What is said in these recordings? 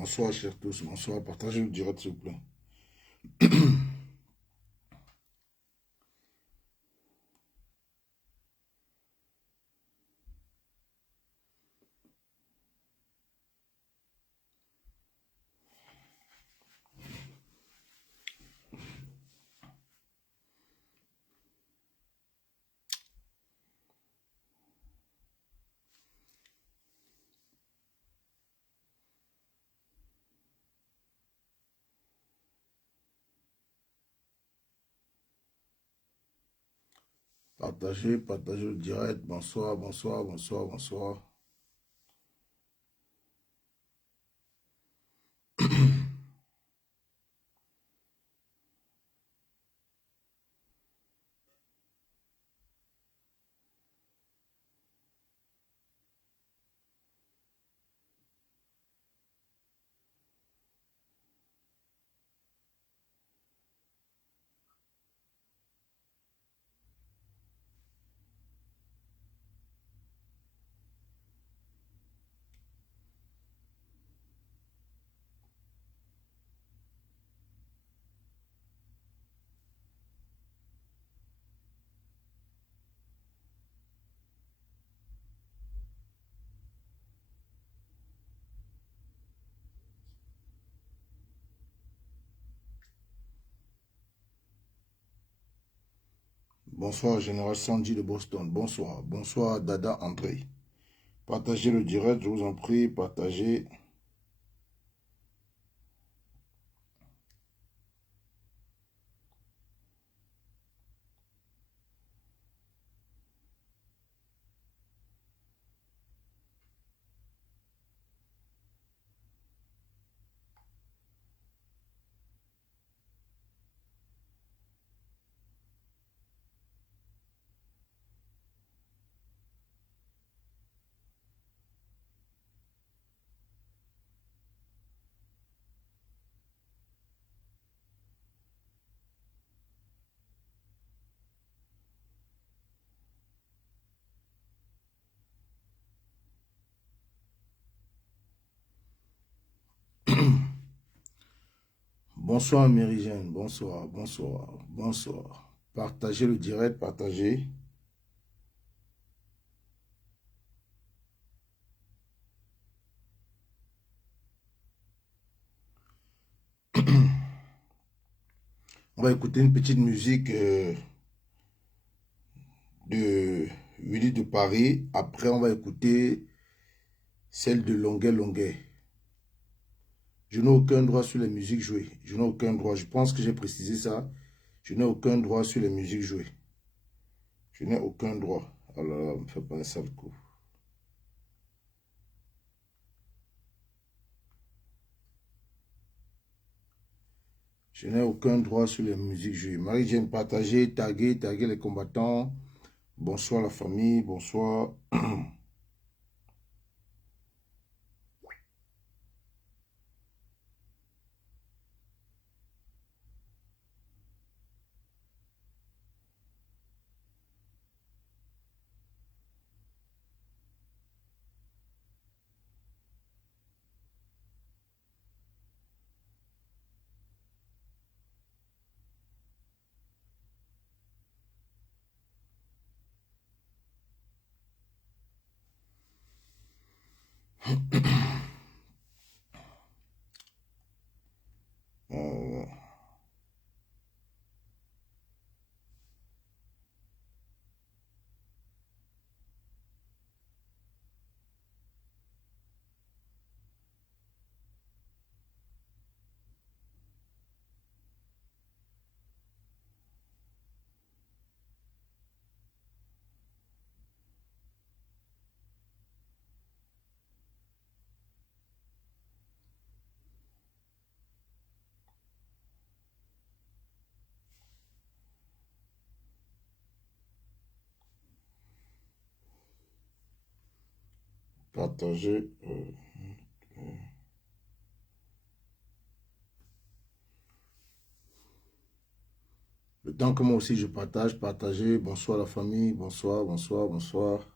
Bonsoir, chers tous. Bonsoir. Partagez le direct, s'il vous plaît. Partagez le direct. Bonsoir, bonsoir, bonsoir, bonsoir. Bonsoir, Général Sandy de Boston. Bonsoir. Bonsoir, Dada André. Partagez le direct, je vous en prie. Partagez. Bonsoir, Mérigène. Bonsoir, bonsoir, bonsoir. Partagez le direct, partagez. On va écouter une petite musique de Willy de Paris. Après, on va écouter celle de Longuet Longuet. Je n'ai aucun droit sur les musiques jouées. Je n'ai aucun droit. Je pense que j'ai précisé ça. Je n'ai aucun droit sur les musiques jouées. Je n'ai aucun droit. Oh là là, on me fait pas un sale coup. Je n'ai aucun droit sur les musiques jouées. Marie-Jeanne, partagez, taguez les combattants. Bonsoir la famille, bonsoir. Euh, partagez. Le temps que moi aussi je partage, partagez. Bonsoir la famille, bonsoir, bonsoir, bonsoir.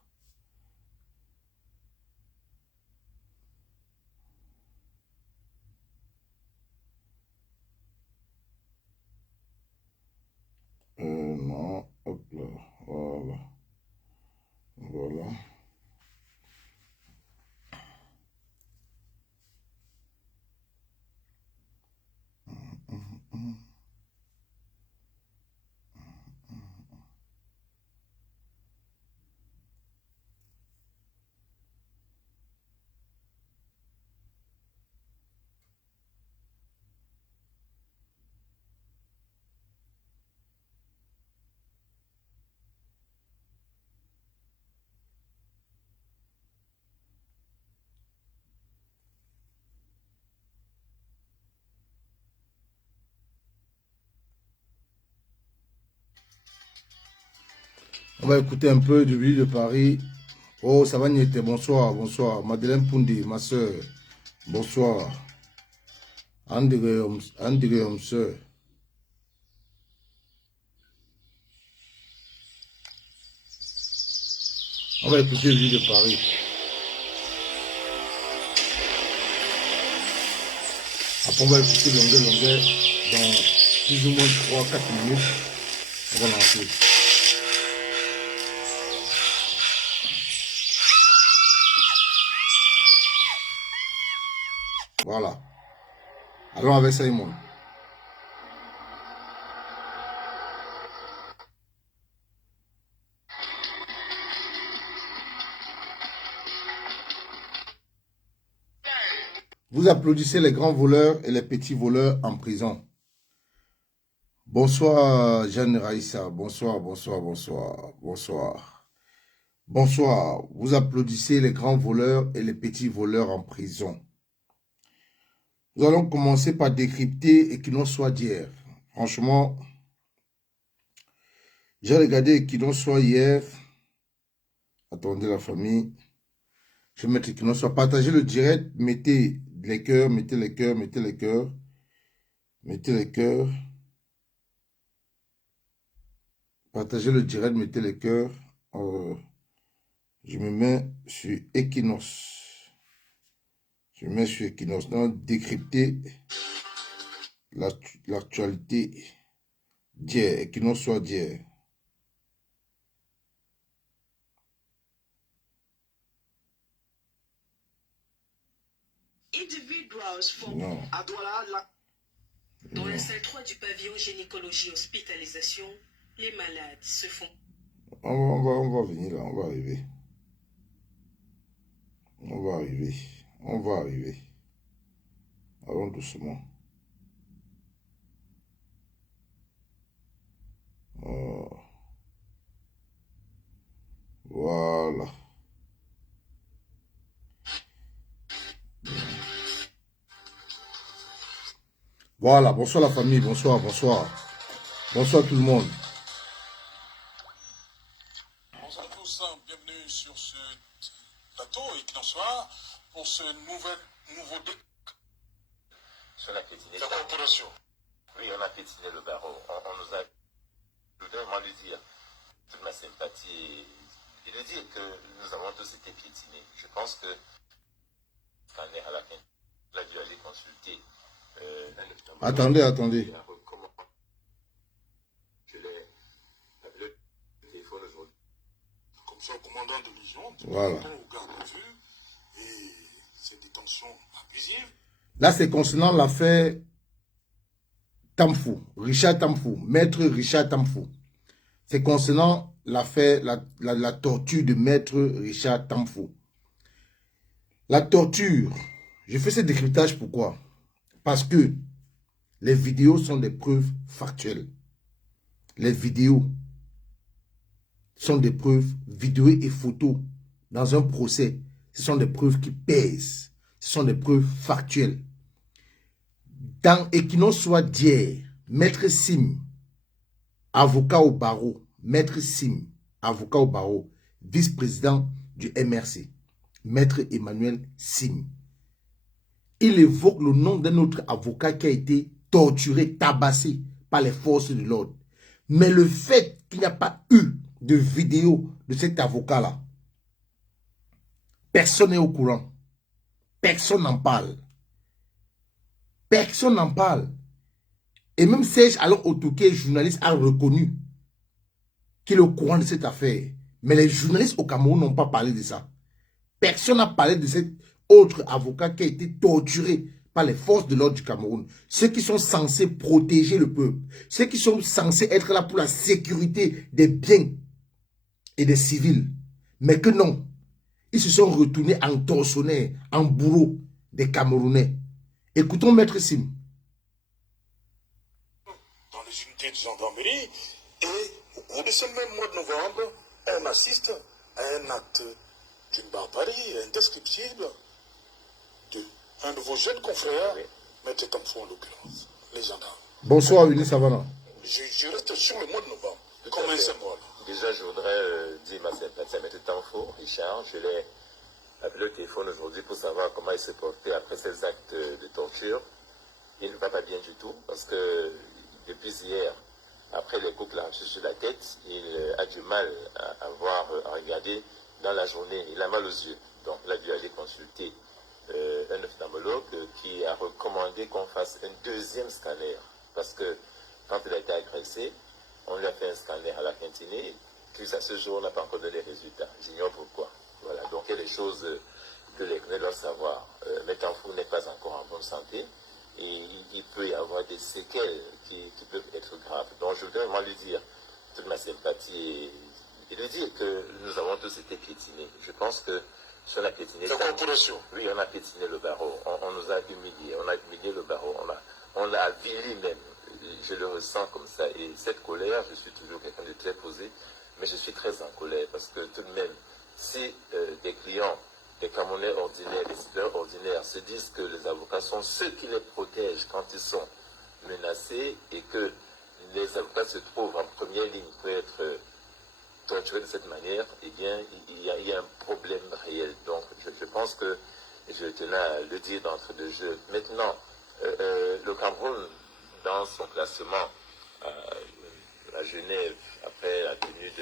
On va écouter un peu du Ville de Paris. Oh, ça va Niette, bonsoir, bonsoir. Madeleine Poundi, ma soeur, bonsoir. André, soeur. On va écouter le Ville de Paris. Après, on va écouter longueur, dans plus ou moins 3-4 minutes. On va lancer. Voilà. Allons avec Simon. Vous applaudissez les grands voleurs et les petits voleurs en prison. Bonsoir, Jeanne Raïssa. Bonsoir, bonsoir, bonsoir, bonsoir. Bonsoir. Vous applaudissez les grands voleurs et les petits voleurs en prison. Nous allons commencer par décrypter Equinox Soit d'hier. Franchement, j'ai regardé Equinox Soit hier. Attendez la famille. Je vais mettre Equinox Soit. Partagez le direct. Mettez les cœurs, mettez les cœurs, mettez les cœurs. Mettez les cœurs. Partagez le direct, mettez les cœurs. Je me mets sur Equinox. Je me mets sur Equinox. Donc, décrypter l'actualité d'hier. Equinox Soit d'hier. Non. Dans la salle 3 du pavillon gynécologie hospitalisation, les malades se font. On va venir là, on va arriver. On va arriver. On va arriver. Allons doucement. Voilà. Voilà, bonsoir la famille, bonsoir, bonsoir. Bonsoir tout le monde. Bonsoir à tous, bienvenue sur ce plateau Equinox Soit pour ce nouveau Sur la piétiner. la corporation. Oui, on a piétiné le barreau. On nous a vraiment lui dire toute ma sympathie et lui dire que nous avons tous été piétinés. Je pense que quand on est à la fin, on a dû aller consulter. Attendez. Je l'ai appelé le téléphone aujourd'hui. Comme ça, commandant de l'Union, Voilà. au garde à vue et ces détentions abusives. Là, c'est concernant l'affaire Tamfou, Richard Tamfou, maître Richard Tamfou. C'est concernant l'affaire, la torture de maître Richard Tamfou. La torture, je fais ce décryptage pourquoi? Parce que les vidéos sont des preuves factuelles. Les vidéos sont des preuves, vidéos et photos dans un procès. Ce sont des preuves qui pèsent. Ce sont des preuves factuelles. Dans Equinox Soit d'hier, Maître Sim, avocat au barreau, Maître Sim, avocat au barreau, vice-président du MRC, Maître Emmanuel Sim. Il évoque le nom d'un autre avocat qui a été torturé, tabassé par les forces de l'ordre. Mais le fait qu'il n'y a pas eu de vidéo de cet avocat-là, personne n'est au courant. Personne n'en parle. Personne n'en parle. Et même Serge alors Otoké, journaliste, a reconnu qu'il est au courant de cette affaire. Mais les journalistes au Cameroun n'ont pas parlé de ça. Personne n'a parlé de cet autre avocat qui a été torturé par les forces de l'ordre du Cameroun. Ceux qui sont censés protéger le peuple. Ceux qui sont censés être là pour la sécurité des biens et des civils. Mais que non. Ils se sont retournés en tortionnaires, en bourreaux des Camerounais. Écoutons Maître Sim. Dans les unités de gendarmerie et au cours de ce même mois de novembre, on assiste à un acte d'une barbarie indescriptible d'un de vos jeunes confrères, Maître Tamfou en l'occurrence, les gendarmes. Bonsoir, Winnie Savannah. Je reste sur le mois de novembre. Comme un symbole. Déjà, je voudrais dire ma sympathie à M. Tanfo, Richard. Je l'ai appelé au téléphone aujourd'hui pour savoir comment il s'est porté après ces actes de torture. Il ne va pas bien du tout parce que depuis hier, après les coups qu'il a reçus sur la tête, il a du mal à regarder dans la journée. Il a mal aux yeux. Donc, il a dû aller consulter un ophtalmologue qui a recommandé qu'on fasse un deuxième scanner. Parce que quand il a été agressé, on lui a fait un scanner à la Quintinée, puis à ce jour, on n'a pas encore donné les résultats. J'ignore pourquoi. Voilà, donc il y a des choses que les Guinéens doivent savoir. Métanfou n'est pas encore en bonne santé et il peut y avoir des séquelles qui peuvent être graves. Donc je voudrais vraiment lui dire toute ma sympathie et lui dire que nous avons tous été piétinés. Je pense que si on a piétiné... C'est corporation. Oui, on a piétiné le barreau. On nous a humiliés. On a humilié le barreau. On l'a avili même. Je le ressens comme ça. Et cette colère, je suis toujours quelqu'un de très posé, mais je suis très en colère parce que tout de même, si des clients, des Camerounais ordinaires, des citoyens ordinaires se disent que les avocats sont ceux qui les protègent quand ils sont menacés et que les avocats se trouvent en première ligne pour être torturés de cette manière, eh bien, il y a un problème réel. Donc, je pense que je tenais à le dire d'entre deux jeux. Maintenant, le Cameroun, dans son classement à Genève, après la tenue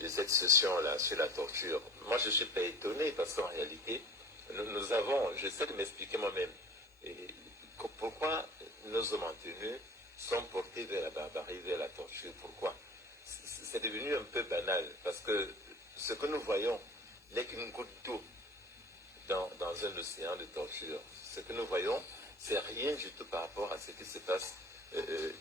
de cette session-là sur la torture, moi je ne suis pas étonné parce qu'en réalité, nous avons, j'essaie de m'expliquer moi-même, pourquoi nos hommes en tenue sont portés vers la barbarie, vers la torture. Pourquoi? C'est devenu un peu banal parce que ce que nous voyons n'est qu'une goutte d'eau dans un océan de torture. Ce que nous voyons, c'est rien du tout par rapport à ce qui se passe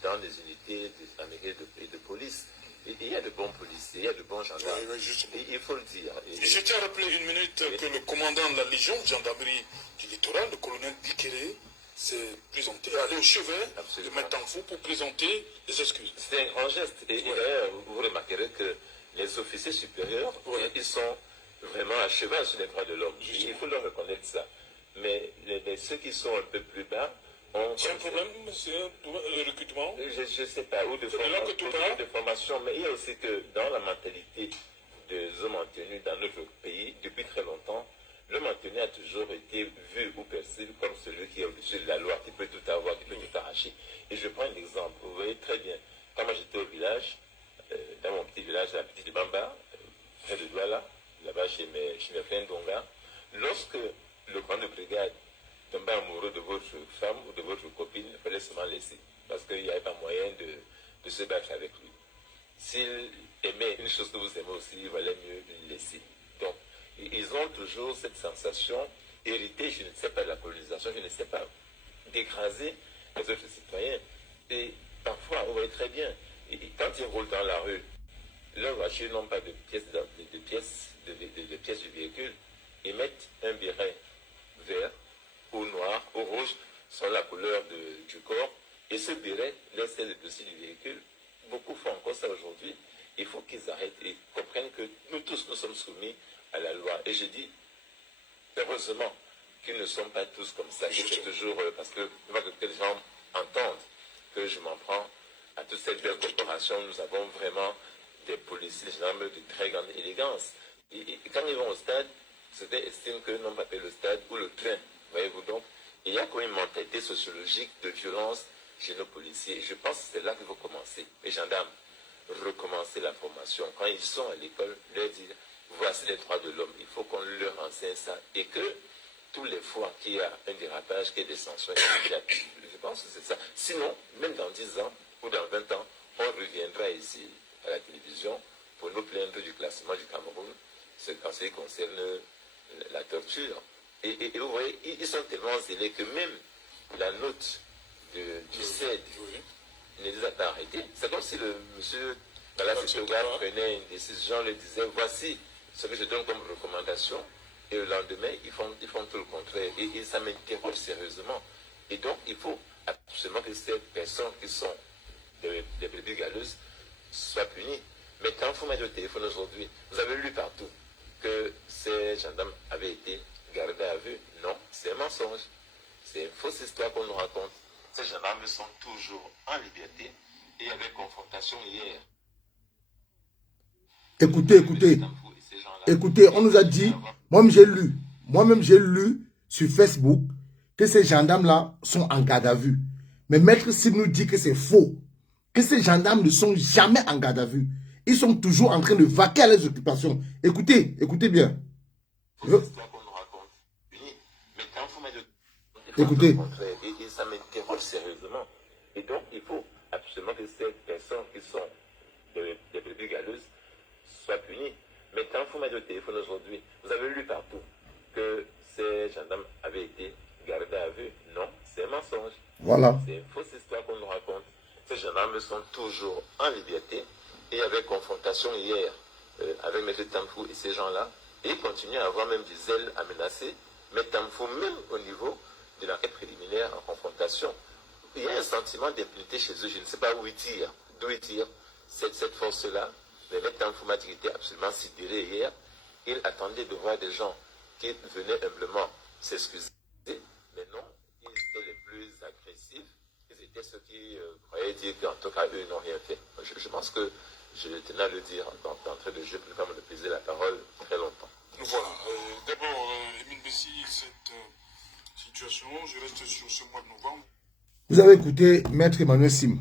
dans les unités américaines de police. Et il y a de bons policiers, il y a de bons gendarmes. Oui, il faut le dire. Je tiens à rappeler une minute que le commandant de la Légion de gendarmerie du littoral, le colonel Bikere, s'est présenté, allé au chevet de Métanfou pour présenter des excuses. C'est un grand geste. Et d'ailleurs, vous remarquerez que les officiers supérieurs, ils sont vraiment à cheval sur les droits de l'homme. Il faut leur reconnaître ça. Mais ceux qui sont un peu plus bas ont... C'est un problème, le recrutement? Je ne sais pas, ou de formation, mais il y a aussi que dans la mentalité des hommes en tenue dans notre pays, depuis très longtemps, l'homme en tenue a toujours été vu ou perçu comme celui qui est au-dessus de la loi, qui peut tout avoir, qui peut tout arracher. Et je prends un exemple, vous voyez très bien, quand moi j'étais au village, dans mon petit village, la petite Bamba, près de Douala, là-bas chez mes frères Ndonga, lorsque le grand de brigade tombait amoureux de votre femme ou de votre copine, il fallait seulement laisser, parce qu'il n'y avait pas moyen de se battre avec lui. S'il aimait une chose que vous aimez aussi, il valait mieux le laisser. Donc, ils ont toujours cette sensation héritée, je ne sais pas, de la colonisation, je ne sais pas, d'écraser les autres citoyens. Et parfois, vous voyez très bien, quand ils roulent dans la rue, leurs voitures n'ont pas de pièces du véhicule, ils mettent un béret vert ou noir ou rouge sont la couleur du corps, et ce béret laisse le dessus du véhicule. Beaucoup font encore ça aujourd'hui. Il faut qu'ils arrêtent et comprennent que nous tous, nous sommes soumis à la loi. Et je dis, heureusement, qu'ils ne sont pas tous comme ça. C'est toujours parce que les gens entendent que je m'en prends à toute cette belle corporation. Nous avons vraiment des policiers, gendarmes de très grande élégance. Et quand ils vont au stade, certains estiment que n'ont pas fait le stade ou le train. Voyez-vous donc, il y a quand même une mentalité sociologique de violence chez nos policiers. Je pense que c'est là qu'il faut commencer. Les gendarmes, recommencer la formation. Quand ils sont à l'école, leur dire, voici les droits de l'homme. Il faut qu'on leur enseigne ça. Et que, tous les fois qu'il y a un dérapage, qu'il y a des sanctions, je pense que c'est ça. Sinon, même dans 10 ans ou dans 20 ans, on reviendra ici à la télévision pour nous plaindre du classement du Cameroun, en ce qui concerne la torture. Et vous voyez, ils sont tellement zélés que même la note du CED ne les a pas arrêtés. C'est comme si le monsieur Balassetoga prenait une décision, le disait, voici ce que je donne comme recommandation, et le lendemain, ils font tout le contraire. Et ça m'interroge sérieusement. Et donc, il faut absolument que ces personnes qui sont des brebis galeuses soient punies. Mais quand vous mettez au téléphone aujourd'hui, vous avez lu partout que ces gendarmes avaient été gardés à vue. Non, c'est un mensonge. C'est une fausse histoire qu'on nous raconte. Ces gendarmes sont toujours en liberté et il y avait confrontation hier. Écoutez, écoutez. Écoutez, on nous a dit, moi-même j'ai lu sur Facebook que ces gendarmes-là sont en garde à vue. Mais Maître Sim nous dit que c'est faux. Que ces gendarmes ne sont jamais en garde à vue. Ils sont toujours en train de vaquer à leurs occupations. Écoutez, écoutez bien. Écoutez. Et ça m'interroge sérieusement. Et donc, il faut absolument que ces personnes qui sont des brebis galeuses soient punies. Mais quand vous mettez au téléphone aujourd'hui, vous avez lu partout que ces gendarmes avaient été gardés à vue. Non, c'est un mensonge. Voilà. C'est une fausse histoire qu'on nous raconte. Ces gendarmes sont toujours en liberté. Et il y avait confrontation hier avec M. Tamfou et ces gens-là. Et ils continuent à avoir même des ailes à menacer. Mais Tamfou, même au niveau de l'enquête préliminaire en confrontation, il y a un sentiment d'impunité chez eux. Je ne sais pas où ils tirent, d'où ils tirent cette force-là. Mais M. Tamfou m'a dit qu'il était absolument sidéré hier. Il attendait de voir des gens qui venaient humblement s'excuser. Mais non, ils étaient les plus agressifs. Ils étaient ceux qui croyaient dire qu'en tout cas, eux n'ont rien fait. Je pense que je tenais à le dire d'entrée de jeu pour ne pas me peser la parole très longtemps. Voilà. D'abord, Emin Bessi, cette situation, je reste sur ce mois de novembre. Vous avez écouté Maître Emmanuel Sim.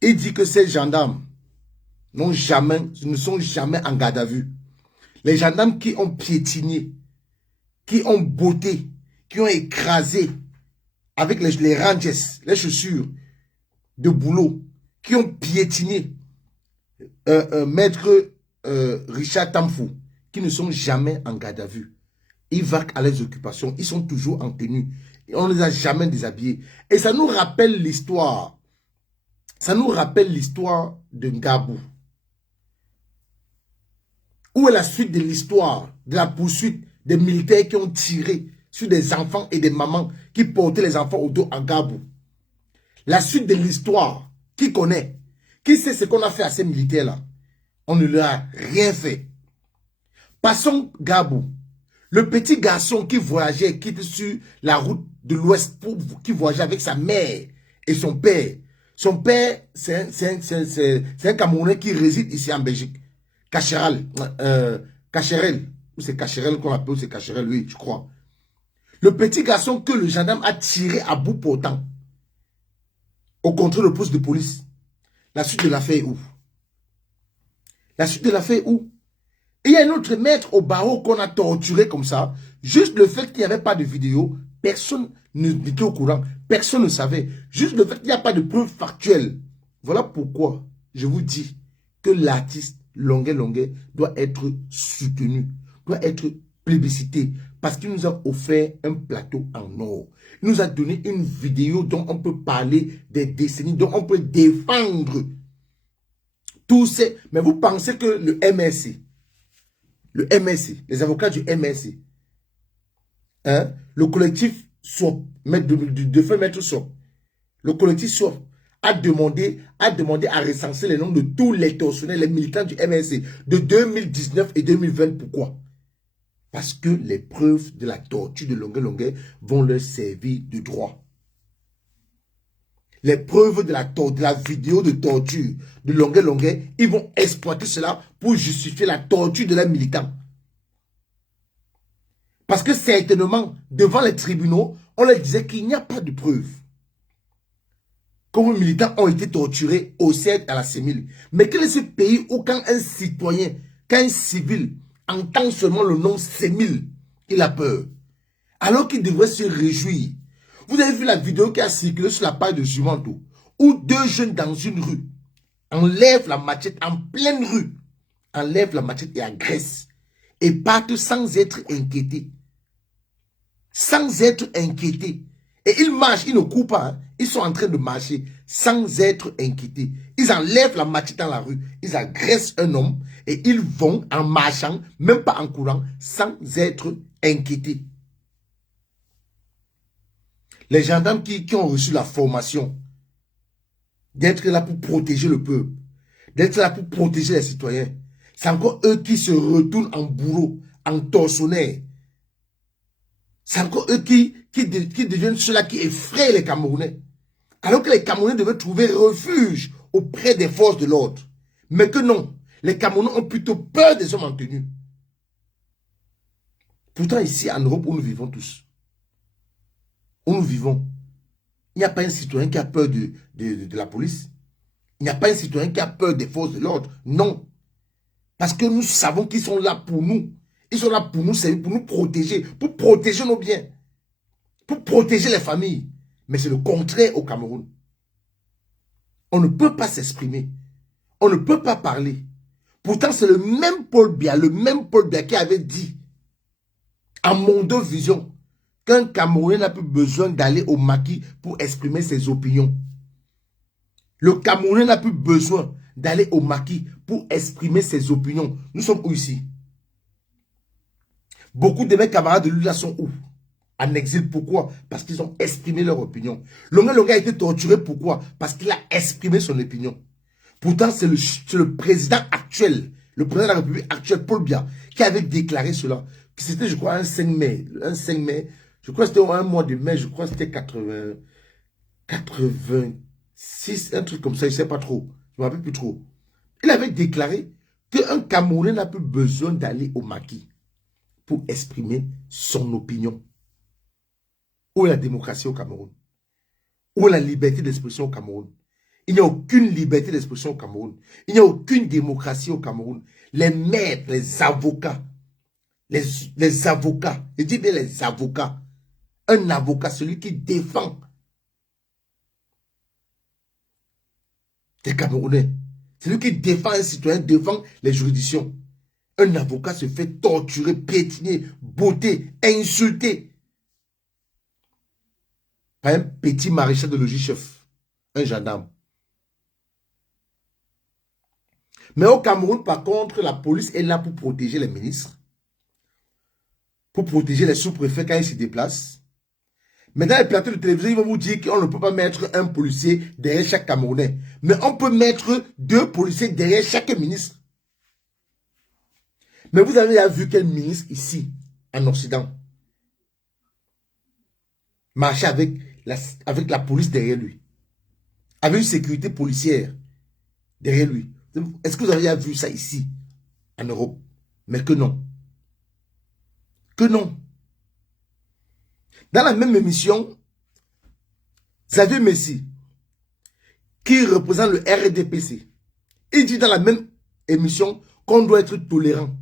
Il dit que ces gendarmes ne sont jamais en garde à vue. Les gendarmes qui ont piétiné, qui ont botté, qui ont écrasé avec les rangers, les chaussures de boulot, qui ont piétiné Maître Richard Tamfou, qui ne sont jamais en garde à vue. Ils vaquent à leurs occupations, ils sont toujours en tenue. On ne les a jamais déshabillés. Et ça nous rappelle l'histoire. Ça nous rappelle l'histoire de Ngabou. Où est la suite de l'histoire, de la poursuite des militaires qui ont tiré sur des enfants et des mamans qui portaient les enfants au dos en Ngabou? La suite de l'histoire, qui connaît? Qui sait ce qu'on a fait à ces militaires-là? On ne leur a rien fait. Passons Ngabou. Le petit garçon qui voyageait, qui était sur la route de l'Ouest, qui voyageait avec sa mère et son père. Son père, c'est un Camerounais qui réside ici en Belgique. Cacherel. Ou c'est Cacherel qu'on appelle, ou c'est Cacherel, oui, je crois. Le petit garçon que le gendarme a tiré à bout portant au contrôle de poste de police. La suite de l'affaire est où? La suite de l'affaire est où? Et il y a un autre maître au barreau qu'on a torturé comme ça. Juste le fait qu'il n'y avait pas de vidéo, personne n'était au courant. Personne ne savait. Juste le fait qu'il n'y a pas de preuves factuelles. Voilà pourquoi je vous dis que l'artiste Longuet doit être soutenu, doit être plébiscité. Parce qu'il nous a offert un plateau en or. Il nous a donné une vidéo dont on peut parler des décennies, dont on peut défendre tous ces... Mais vous pensez que le MSC, les avocats du MSC, hein, le collectif SWAP, de feu maître SWAP, le collectif SWAP a demandé à recenser les noms de tous les tortionnaires, les militants du MSC de 2019 et 2020. Pourquoi? Parce que les preuves de la torture de Longuet vont leur servir de droit. Les preuves de la vidéo de torture de Longuet, ils vont exploiter cela pour justifier la torture de leurs militants. Parce que certainement, devant les tribunaux, on leur disait qu'il n'y a pas de preuves. Que vos militants ont été torturés au CED à la CEMIL. Mais quel est ce pays où quand un citoyen, quand un civil entend seulement le nom CEMIL, il a peur? Alors qu'il devrait se réjouir. Vous avez vu la vidéo qui a circulé sur la page de Jumanto, où deux jeunes dans une rue enlèvent la machette en pleine rue, enlèvent la machette et agressent, et partent sans être inquiétés. Sans être inquiétés. Et ils marchent, ils ne courent pas, hein. Ils sont en train de marcher sans être inquiétés. Ils enlèvent la machette dans la rue, ils agressent un homme, et ils vont en marchant, même pas en courant, sans être inquiétés. Les gendarmes qui ont reçu la formation d'être là pour protéger le peuple, d'être là pour protéger les citoyens, c'est encore eux qui se retournent en bourreau, en tortionnaires. C'est encore eux qui deviennent ceux-là qui effraient les Camerounais. Alors que les Camerounais devaient trouver refuge auprès des forces de l'ordre. Mais que non, Les Camerounais ont plutôt peur des hommes en tenue. Pourtant, ici, en Europe, où nous vivons tous, où nous vivons, il n'y a pas un citoyen qui a peur de la police. Il n'y a pas un citoyen qui a peur des forces de l'ordre. Non. Parce que nous savons qu'ils sont là pour nous. Ils sont là pour nous servir, pour nous protéger, pour protéger nos biens, pour protéger les familles. Mais c'est le contraire au Cameroun. On ne peut pas s'exprimer. On ne peut pas parler. Pourtant, c'est le même Paul Biya qui avait dit à Mondo Vision qu'un Camerounais n'a plus besoin d'aller au maquis pour exprimer ses opinions. Le Camerounais n'a plus besoin d'aller au maquis pour exprimer ses opinions. Nous sommes où ici? Beaucoup de mes camarades de lui là sont où? En exil. Pourquoi? Parce qu'ils ont exprimé leur opinion. Longue a été torturé. Pourquoi? Parce qu'il a exprimé son opinion. Pourtant, c'est le président actuel, le président de la République actuelle, Paul Biya, qui avait déclaré cela. C'était, je crois, un 5 mai. Un 5 mai. Je crois que c'était un mois de mai. Je crois que c'était 86, un truc comme ça. Je ne sais pas trop. Je ne me rappelle plus trop. Il avait déclaré qu'un Camerounais n'a plus besoin d'aller au maquis pour exprimer son opinion. Où est la démocratie au Cameroun? Où est la liberté d'expression au Cameroun? Il n'y a aucune liberté d'expression au Cameroun. Il n'y a aucune démocratie au Cameroun. Les maîtres, les avocats, je dis bien les avocats. Un avocat, celui qui défend les Camerounais. Celui qui défend un citoyen, défend les juridictions. Un avocat se fait torturer, piétiner, botter, insulter par un petit maréchal de logis-chef, un gendarme. Mais au Cameroun, par contre, la police est là pour protéger les ministres, pour protéger les sous-préfets quand ils se déplacent. Mais dans les plateaux de télévision, ils vont vous dire qu'on ne peut pas mettre un policier derrière chaque Camerounais. Mais on peut mettre 2 policiers derrière chaque ministre. Mais vous avez déjà vu quel ministre ici, en Occident, marchait avec la police derrière lui, avec une sécurité policière derrière lui. Est-ce que vous avez déjà vu ça ici, en Europe? Mais que non. Que non. Dans la même émission, Xavier Messi, qui représente le RDPC, il dit dans la même émission qu'on doit être tolérant.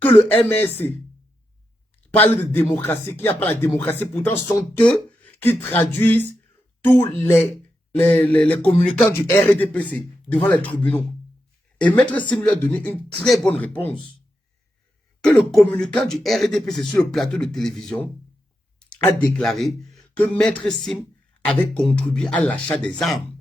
Que le MSC parle de démocratie, qu'il n'y a pas la démocratie. Pourtant, ce sont eux qui traduisent tous les communicants du RDPC devant les tribunaux. Et Maître Sim lui a donné une très bonne réponse. Que le communicant du RDPC sur le plateau de télévision a déclaré que Maître Sim avait contribué à l'achat des armes.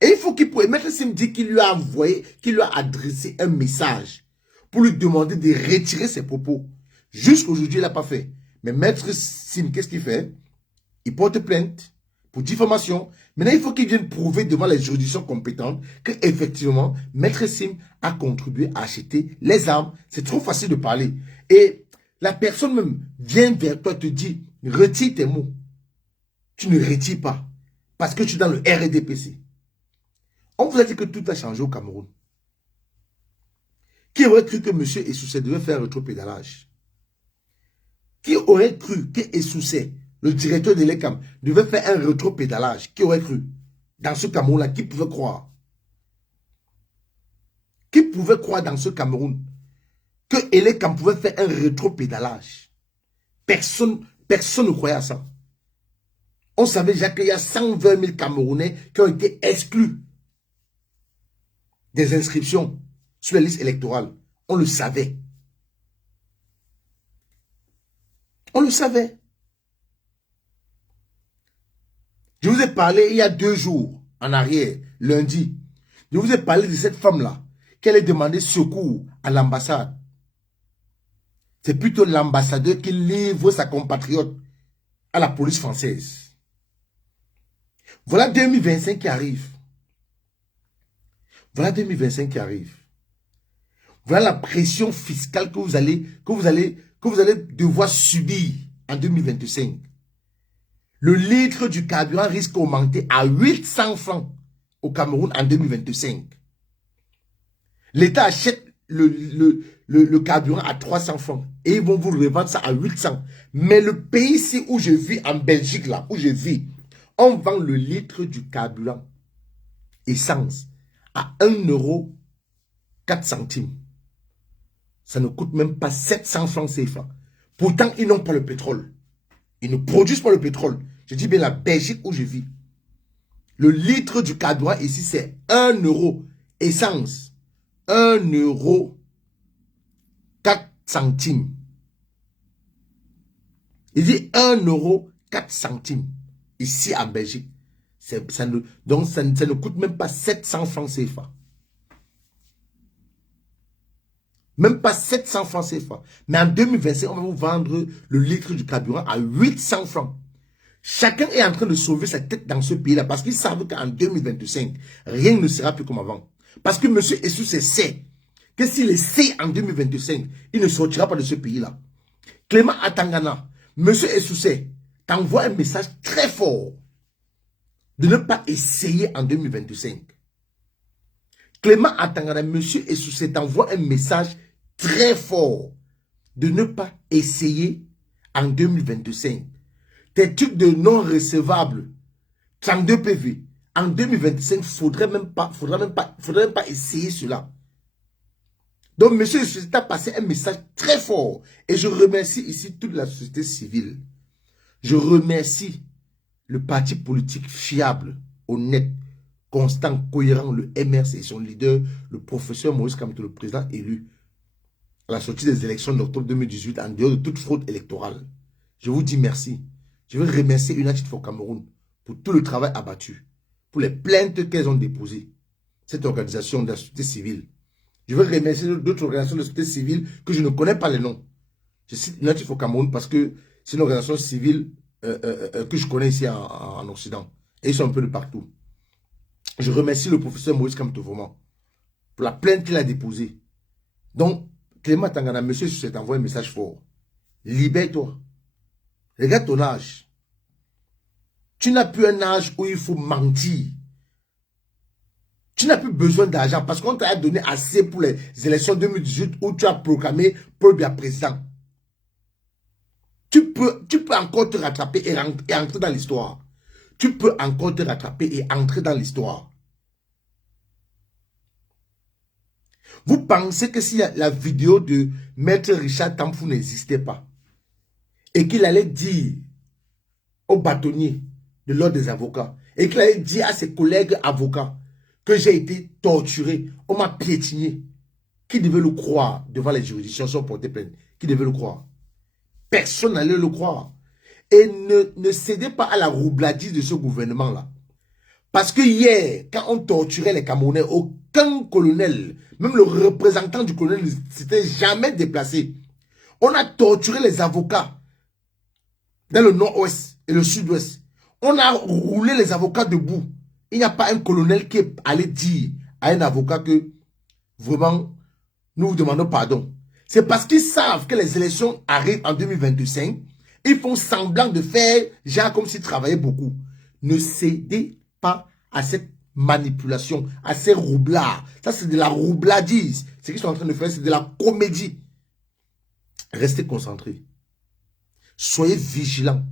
Et il faut qu'il puisse. Maître Sim dit qu'il lui a envoyé, qu'il lui a adressé un message pour lui demander de retirer ses propos. Jusqu'aujourd'hui, il n'a pas fait. Mais Maître Sim, qu'est-ce qu'il fait? Il porte plainte pour diffamation. Maintenant, il faut qu'il vienne prouver devant les juridictions compétentes qu'effectivement, Maître Sim a contribué à acheter les armes. C'est trop facile de parler. Et la personne même vient vers toi et te dit, retire tes mots. Tu ne retires pas. Parce que tu es dans le RDPC. On vous a dit que tout a changé au Cameroun. Qui aurait cru que M. Essoussé devait faire un rétropédalage? Qui aurait cru que Essoussé, le directeur de l'ECAM, devait faire un rétropédalage? Qui aurait cru? Dans ce Cameroun-là, qui pouvait croire? Qui pouvait croire dans ce Cameroun que l'ECAM pouvait faire un rétropédalage? Personne ne croyait à ça. On savait déjà qu'il y a 120 000 Camerounais qui ont été exclus des inscriptions sur les listes électorales. On le savait. On le savait. Je vous ai parlé il y a 2 jours en arrière, lundi. Je vous ai parlé de cette femme-là, qui allait demander secours à l'ambassade. C'est plutôt l'ambassadeur qui livre sa compatriote à la police française. Voilà 2025 qui arrive. Voilà 2025 qui arrive. Voilà la pression fiscale que vous allez devoir subir en 2025. Le litre du carburant risque d'augmenter à 800 francs au Cameroun en 2025. L'État achète le carburant à 300 francs et ils vont vous revendre ça à 800. Mais le pays ici où je vis, en Belgique, là, où je vis, on vend le litre du carburant, essence, à 1,04 €. Ça ne coûte même pas 700 francs CFA. Pourtant, ils n'ont pas le pétrole. Ils ne produisent pas le pétrole. Je dis bien la Belgique où je vis. Le litre du carburant ici, c'est 1 € essence. 1,04 €. Il dit 1,04 € ici en Belgique. Donc ça ne coûte même pas 700 francs CFA. Même pas 700 francs CFA. Mais en 2025, on va vous vendre le litre du carburant à 800 francs. Chacun est en train de sauver sa tête dans ce pays-là parce qu'ils savent qu'en 2025, rien ne sera plus comme avant. Parce que M. Essou sait que s'il essaie en 2025, il ne sortira pas de ce pays-là. Clément Atangana, M. Essou t'envoie un message très fort de ne pas essayer en 2025. Clément Atangana, M. Essou t'envoie un message très fort de ne pas essayer en 2025. Tes trucs de non recevables, 32 PV, en 2025, il ne faudrait même pas essayer cela. Donc, M. Essou a passé un message très fort. Et je remercie ici toute la société civile. Je remercie le parti politique fiable, honnête, constant, cohérent, le MRC et son leader, le professeur Maurice Kamto, le président élu, à la sortie des élections d'octobre 2018, en dehors de toute fraude électorale. Je vous dis merci. Je veux remercier United for Cameroun pour tout le travail abattu, pour les plaintes qu'elles ont déposées, cette organisation de la société civile. Je veux remercier d'autres organisations de la société civile que je ne connais pas les noms. Je cite United for Cameroun parce que c'est une organisation civile que je connais ici en Occident. Et ils sont un peu de partout. Je remercie le professeur Maurice Kamto vraiment pour la plainte qu'il a déposée. Donc, Clément Tangana, monsieur, je t'ai envoyé un message fort. Libère-toi. Regarde ton âge. Tu n'as plus un âge où il faut mentir. Tu n'as plus besoin d'argent parce qu'on t'a donné assez pour les élections 2018 où tu as proclamé Paul Biya président. Tu peux encore te rattraper et entrer dans l'histoire. Tu peux encore te rattraper et entrer dans l'histoire. Vous pensez que si la vidéo de Maître Richard Tamfou n'existait pas et qu'il allait dire au bâtonnier de l'ordre des avocats et qu'il allait dire à ses collègues avocats que j'ai été torturé, on m'a piétiné, qui devait le croire devant les juridictions sans porter plainte? Qui devait le croire? Personne n'allait le croire. Et ne cédez pas à la roubladise de ce gouvernement-là. Parce que hier, quand on torturait les Camerounais, aucun colonel, même le représentant du colonel, ne s'était jamais déplacé. On a torturé les avocats dans le nord-ouest et le sud-ouest. On a roulé les avocats debout. Il n'y a pas un colonel qui est allé dire à un avocat que vraiment, nous vous demandons pardon. C'est parce qu'ils savent que les élections arrivent en 2025. Ils font semblant de faire genre comme s'ils travaillaient beaucoup. Ne cédez pas à cette manipulation, à ces roublards. Ça, c'est de la roubladise. Ce qu'ils sont en train de faire, c'est de la comédie. Restez concentrés. Soyez vigilants.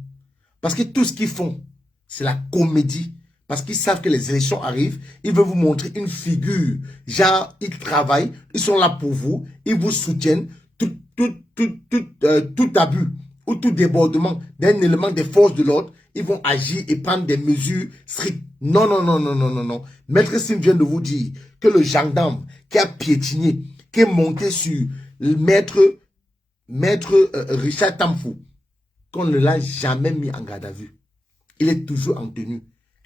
Parce que tout ce qu'ils font, c'est la comédie. Parce qu'ils savent que les élections arrivent, ils veulent vous montrer une figure. Genre, ils travaillent, ils sont là pour vous, ils vous soutiennent. Tout abus ou tout débordement d'un élément des forces de l'ordre, ils vont agir et prendre des mesures strictes. Non, non, non, non, non, non, non. Maître Sim vient de vous dire que le gendarme qui a piétiné, qui est monté sur le maître Richard Tamfou, qu'on ne l'a jamais mis en garde à vue. Il est toujours en tenue.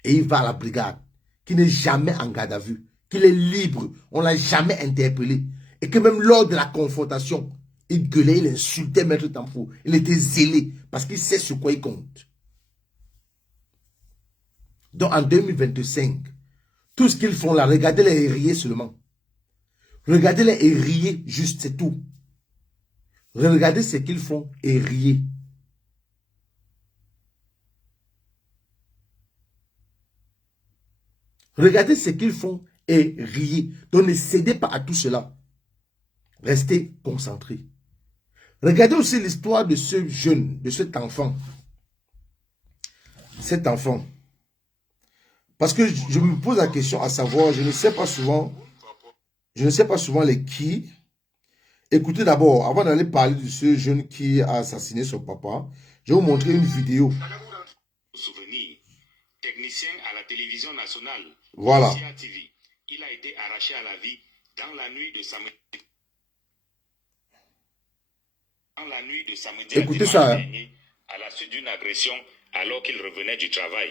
Et il va à la brigade, qui n'est jamais en garde à vue, qu'il est libre, on ne l'a jamais interpellé. Et que même lors de la confrontation, il gueulait, il insultait Maître Tamfou. Il était zélé, parce qu'il sait sur quoi il compte. Donc en 2025, tout ce qu'ils font là, regardez-les et riez seulement. Regardez-les et riez, juste, c'est tout. Regardez ce qu'ils font et riez. Regardez ce qu'ils font et riez. Donc ne cédez pas à tout cela. Restez concentrés. Regardez aussi l'histoire de ce jeune, de cet enfant. Cet enfant. Parce que je me pose la question à savoir, je ne sais pas souvent les qui. Écoutez d'abord, avant d'aller parler de ce jeune qui a assassiné son papa, je vais vous montrer une vidéo. Souvenir, technicien à la télévision nationale, Voilà. TV. Il a été arraché à la vie dans la nuit de samedi. Écoutez ça. Hein. Dernier, à la suite d'une agression alors qu'il revenait du travail.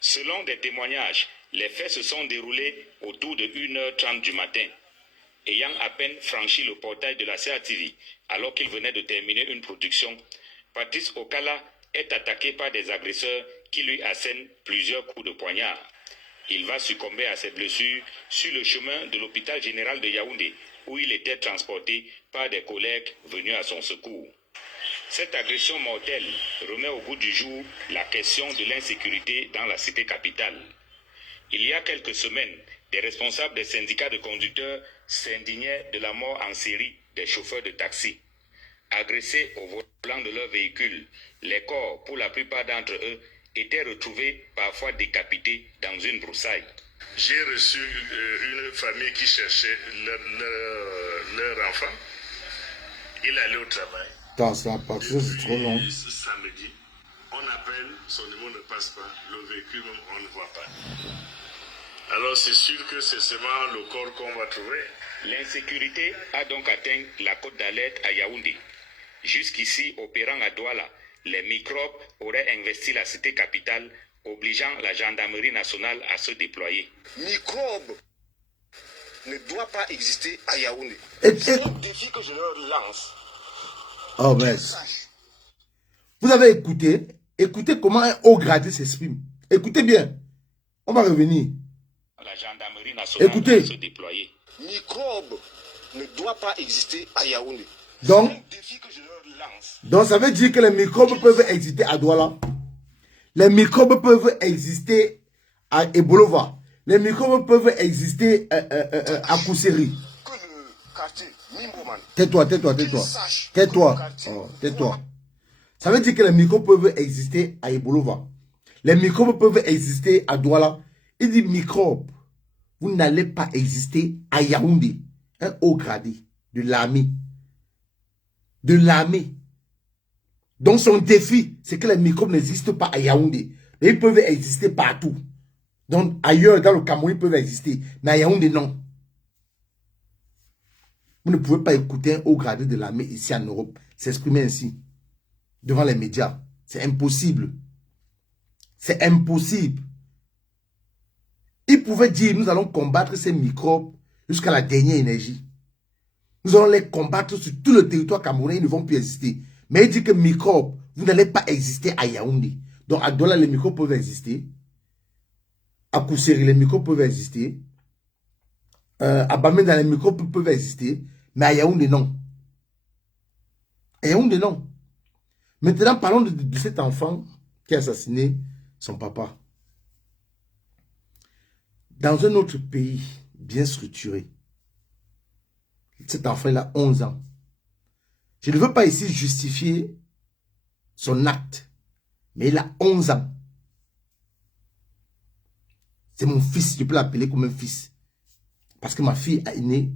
Selon des témoignages, les faits se sont déroulés autour de 1h30 du matin. Ayant à peine franchi le portail de la CATV alors qu'il venait de terminer une production, Patrice Okala est attaqué par des agresseurs qui lui assènent plusieurs coups de poignard. Il va succomber à ses blessures sur le chemin de l'hôpital général de Yaoundé, où il était transporté par des collègues venus à son secours. Cette agression mortelle remet au goût du jour la question de l'insécurité dans la cité capitale. Il y a quelques semaines, des responsables des syndicats de conducteurs s'indignaient de la mort en série des chauffeurs de taxi. Agressés au volant de leur véhicule, les corps, pour la plupart d'entre eux, étaient retrouvés parfois décapités dans une broussaille. J'ai reçu une famille qui cherchait leur enfant. Il allait au travail. Attends, ça part, c'est trop long. Ce samedi, on appelle, son numéro ne passe pas, le véhicule, on ne voit pas. Alors c'est sûr que c'est seulement le corps qu'on va trouver. L'insécurité a donc atteint la côte d'alerte à Yaoundé. Jusqu'ici, opérant à Douala, les microbes auraient investi la cité capitale, obligeant la gendarmerie nationale à se déployer. Microbe ne doit pas exister à Yaoundé. C'est un défi que je leur lance. Oh, mais... Vous avez écouté? Écoutez comment un haut gradé s'exprime. Écoutez bien. On va revenir. La gendarmerie nationale Écoutez. va se déployer. Microbe ne doit pas exister à Yaoundé. Donc, C'est un défi que je leur lance. donc, ça veut dire que les microbes peuvent exister à Douala. Les microbes peuvent exister à Ebolova. Les microbes peuvent exister à Kousseri. Que le quartier Nimboman. Tais-toi. Tais-toi. Oh, tais-toi. Ça veut dire que les microbes peuvent exister à Ebolova. Les microbes peuvent exister à Douala. Il dit microbes. Vous n'allez pas exister à Yaoundé. Un haut gradé de l'armée. De l'armée. Donc son défi, c'est que les microbes n'existent pas à Yaoundé. Mais ils peuvent exister partout. Donc ailleurs, dans le Cameroun, ils peuvent exister. Mais à Yaoundé, non. Vous ne pouvez pas écouter un haut gradé de l'armée ici en Europe s'exprimer ainsi. Devant les médias. C'est impossible. C'est impossible. Ils pouvaient dire, nous allons combattre ces microbes jusqu'à la dernière énergie. Nous allons les combattre sur tout le territoire camerounais, ils ne vont plus exister. Mais il dit que microbes, vous n'allez pas exister à Yaoundé. Donc à Douala, les microbes peuvent exister. À Kousseri, les microbes peuvent exister. À Bamenda, les microbes peuvent exister. Mais à Yaoundé, non. À Yaoundé, non. Maintenant, parlons de cet enfant qui a assassiné son papa. Dans un autre pays bien structuré, cet enfant, il a 11 ans. Je ne veux pas ici justifier son acte, mais il a 11 ans. C'est mon fils, je peux l'appeler comme un fils. Parce que ma fille a né,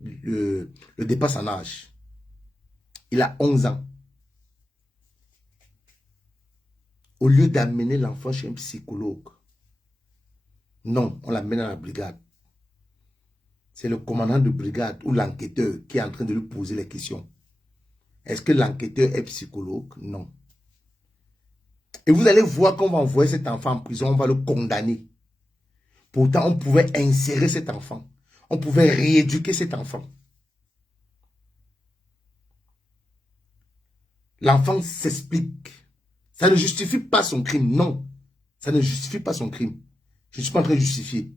le dépasse en âge. Il a 11 ans. Au lieu d'amener l'enfant chez un psychologue, non, on l'amène à la brigade. C'est le commandant de brigade ou l'enquêteur qui est en train de lui poser les questions. Est-ce que l'enquêteur est psychologue? Non. Et vous allez voir qu'on va envoyer cet enfant en prison, on va le condamner. Pourtant, on pouvait insérer cet enfant. On pouvait rééduquer cet enfant. L'enfant s'explique. Ça ne justifie pas son crime, non. Ça ne justifie pas son crime. Je ne suis pas en train de justifier.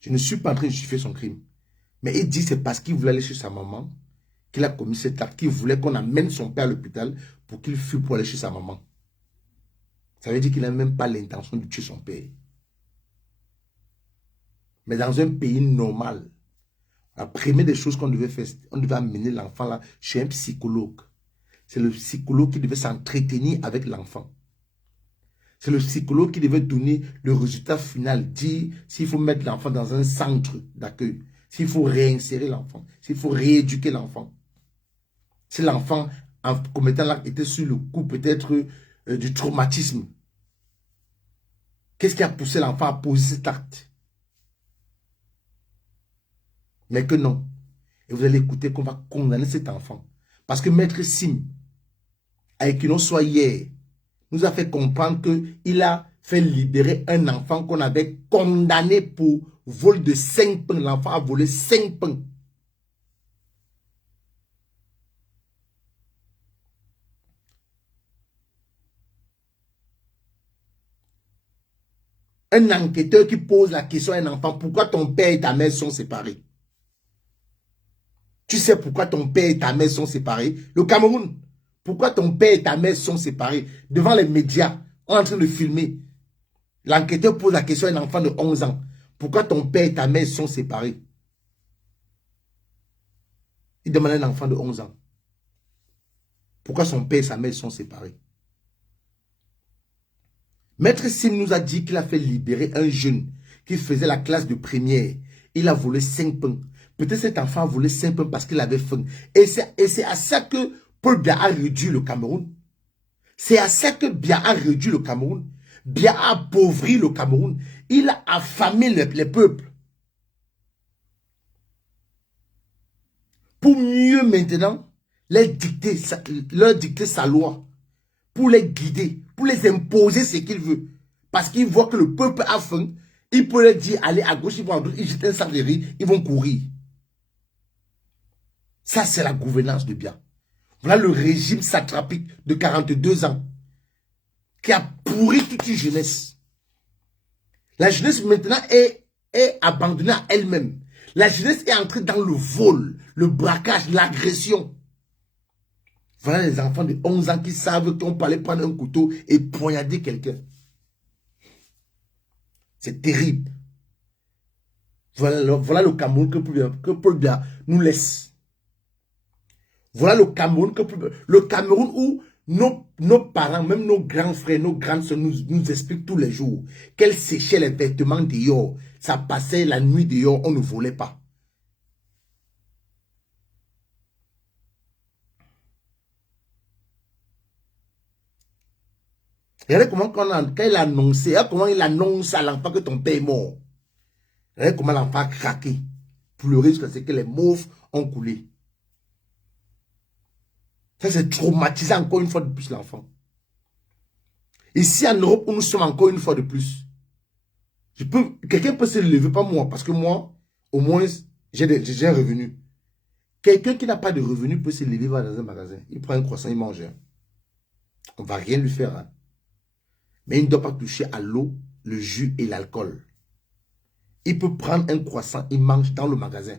Je ne suis pas en train de justifier son crime. Mais il dit que c'est parce qu'il voulait aller chez sa maman qu'il a commis cet acte, qu'il voulait qu'on amène son père à l'hôpital pour qu'il fuit pour aller chez sa maman. Ça veut dire qu'il n'a même pas l'intention de tuer son père. Mais dans un pays normal, La première des choses qu'on devait faire, on devait amener l'enfant là chez un psychologue. C'est le psychologue qui devait s'entretenir avec l'enfant. C'est le psychologue qui devait donner le résultat final, dire s'il faut mettre l'enfant dans un centre d'accueil, s'il faut réinsérer l'enfant, s'il faut rééduquer l'enfant. Si l'enfant, en commettant l'acte, était sur le coup peut-être du traumatisme, qu'est-ce qui a poussé l'enfant à poser cet acte? Mais que non. Et vous allez écouter qu'on va condamner cet enfant. Parce que Maître Sim, avec une soit hier, nous a fait comprendre qu'il a fait libérer un enfant qu'on avait condamné pour vol de 5 pains. L'enfant a volé 5 pains. Un enquêteur qui pose la question à un enfant, pourquoi ton père et ta mère sont séparés? Tu sais pourquoi ton père et ta mère sont séparés? Le Cameroun. Pourquoi ton père et ta mère sont séparés? Devant les médias, on est en train de filmer. L'enquêteur pose la question à un enfant de 11 ans. Pourquoi ton père et ta mère sont séparés? Il demande à un enfant de 11 ans. Pourquoi son père et sa mère sont séparés? Maître Sim nous a dit qu'il a fait libérer un jeune qui faisait la classe de première. Il a volé 5 pains. Peut-être cet enfant a volé 5 pains parce qu'il avait faim. Et c'est à ça que Paul Biya a réduit le Cameroun. C'est à ça que Biya a réduit le Cameroun. Biya a appauvri le Cameroun. Il a affamé les peuples. Pour mieux maintenant leur dicter sa loi. Pour les guider, pour les imposer ce qu'il veut. Parce qu'il voit que le peuple a faim. Il peut leur dire, allez à gauche, ils vont à droite, ils jettent un sac de riz, ils vont courir. Ça, c'est la gouvernance de Biya. Voilà le régime satrapique de 42 ans qui a pourri toute une jeunesse. La jeunesse maintenant est abandonnée à elle-même. La jeunesse est entrée dans le vol, le braquage, l'agression. Voilà les enfants de 11 ans qui savent qu'on peut aller prendre un couteau et poignarder quelqu'un. C'est terrible. Voilà le Cameroun que Paul Biya nous laisse. Voilà le Cameroun où nos parents, même nos grands frères, nos grandes soeurs nous expliquent tous les jours qu'elles séchaient les vêtements dehors. Ça passait la nuit dehors, on ne volait pas. Regardez comment quand il annonçait, comment il annonce à l'enfant que ton père est mort. Regardez comment l'enfant a craqué, pleuré jusqu'à ce que les mauves ont coulé. Ça, c'est traumatisé encore une fois de plus l'enfant. Ici en Europe, où nous sommes encore une fois de plus. Quelqu'un peut se lever, pas moi, parce que moi, au moins, j'ai un revenu. Quelqu'un qui n'a pas de revenu peut se lever, va dans un magasin. Il prend un croissant, il mange. On ne va rien lui faire. Hein. Mais il ne doit pas toucher à l'eau, le jus et l'alcool. Il peut prendre un croissant, il mange dans le magasin.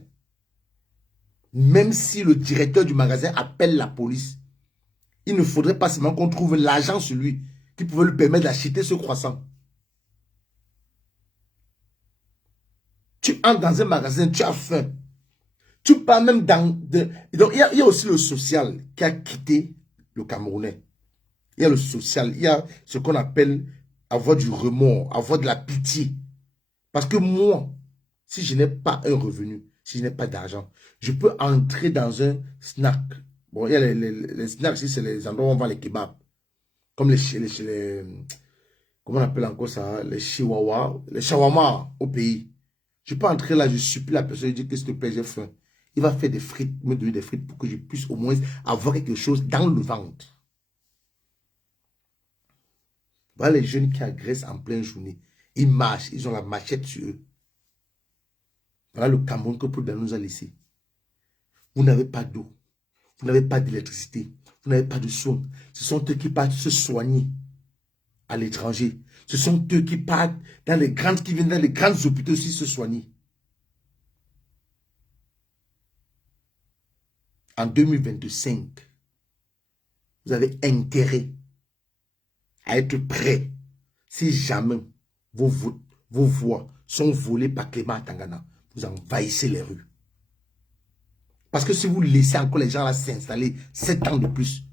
Même si le directeur du magasin appelle la police, il ne faudrait pas seulement qu'on trouve l'agent sur lui qui pouvait lui permettre d'acheter ce croissant. Tu entres dans un magasin, tu as faim. Tu pars même dans... Donc, il y a aussi le social qui a quitté le Camerounais. Il y a le social, il y a ce qu'on appelle avoir du remords, avoir de la pitié. Parce que moi, si je n'ai pas un revenu, si je n'ai pas d'argent, je peux entrer dans un snack. Bon, il y a les snacks, c'est les endroits où on vend les kebabs. Comme comment on appelle encore ça? Les shawarma au pays. Je peux entrer là, je supplie la personne, je dis que s'il te plaît, j'ai faim. Il va faire des frites, me donner des frites pour que je puisse au moins avoir quelque chose dans le ventre. Voilà les jeunes qui agressent en pleine journée. Ils marchent, ils ont la machette sur eux. Voilà le Cameroun que Paul Biya nous a laissé. Vous n'avez pas d'eau. Vous n'avez pas d'électricité. Vous n'avez pas de soins. Ce sont eux qui partent se soigner à l'étranger. Ce sont eux qui partent qui viennent dans les grands hôpitaux aussi se soigner. En 2025, vous avez intérêt à être prêt si jamais vos voix sont volées par Clément Tangana. Vous envahissez les rues. Parce que si vous laissez encore les gens là s'installer 7 ans de plus,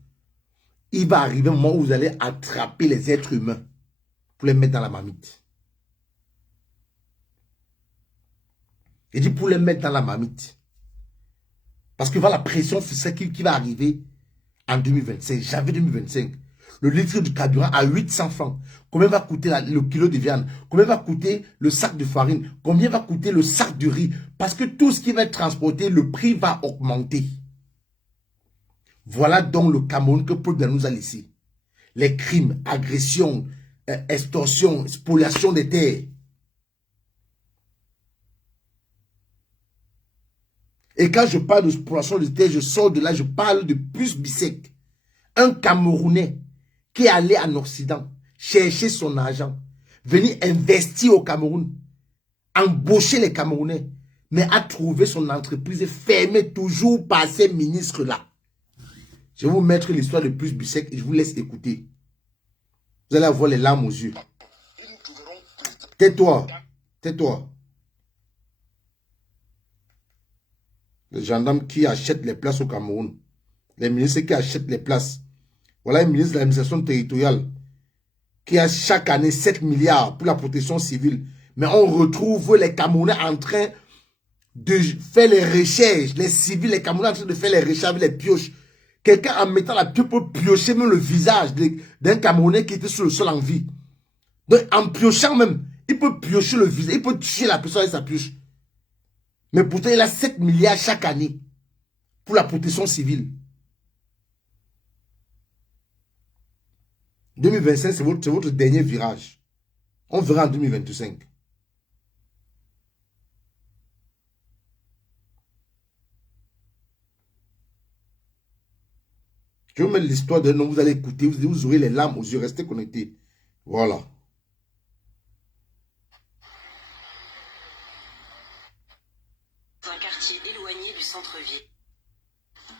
il va arriver un moment où vous allez attraper les êtres humains pour les mettre dans la marmite. Il dit pour les mettre dans la marmite. Parce que voilà la pression fiscale qui va arriver en 2025, janvier 2025. Le litre du carburant à 800 francs. Combien va coûter le kilo de viande? Combien va coûter le sac de farine? Combien va coûter le sac de riz? Parce que tout ce qui va être transporté, le prix va augmenter. Voilà donc le Cameroun que Paul nous a laissé. Les crimes, agressions, extorsion, spoliation des terres. Et quand je parle de spoliation des terres, je sors de là, je parle de Puce Bissek. Un Camerounais qui est allé en Occident chercher son argent, venir investir au Cameroun, embaucher les Camerounais, mais a trouvé son entreprise fermée toujours par ces ministres-là. Je vais vous mettre l'histoire de Puce Bissek et je vous laisse écouter. Vous allez avoir les larmes aux yeux. Tais-toi, tais-toi. Les gendarmes qui achètent les places au Cameroun, les ministres qui achètent les places. Voilà un ministre de l'administration territoriale qui a chaque année 7 milliards pour la protection civile. Mais on retrouve les Camerounais en train de faire les recherches. Les civils, les Camerounais en train de faire les recherches avec les pioches. Quelqu'un en mettant la pioche pour piocher même le visage d'un Camerounais qui était sur le sol en vie. Donc en piochant même, il peut piocher le visage, il peut tuer la personne avec sa pioche. Mais pourtant il a 7 milliards chaque année pour la protection civile. 2025, c'est votre dernier virage. On verra en 2025. Je vais vous mettre l'histoire d'un homme, vous allez écouter, vous aurez les larmes aux yeux, restez connectés. Voilà. Un quartier éloigné du centre-ville.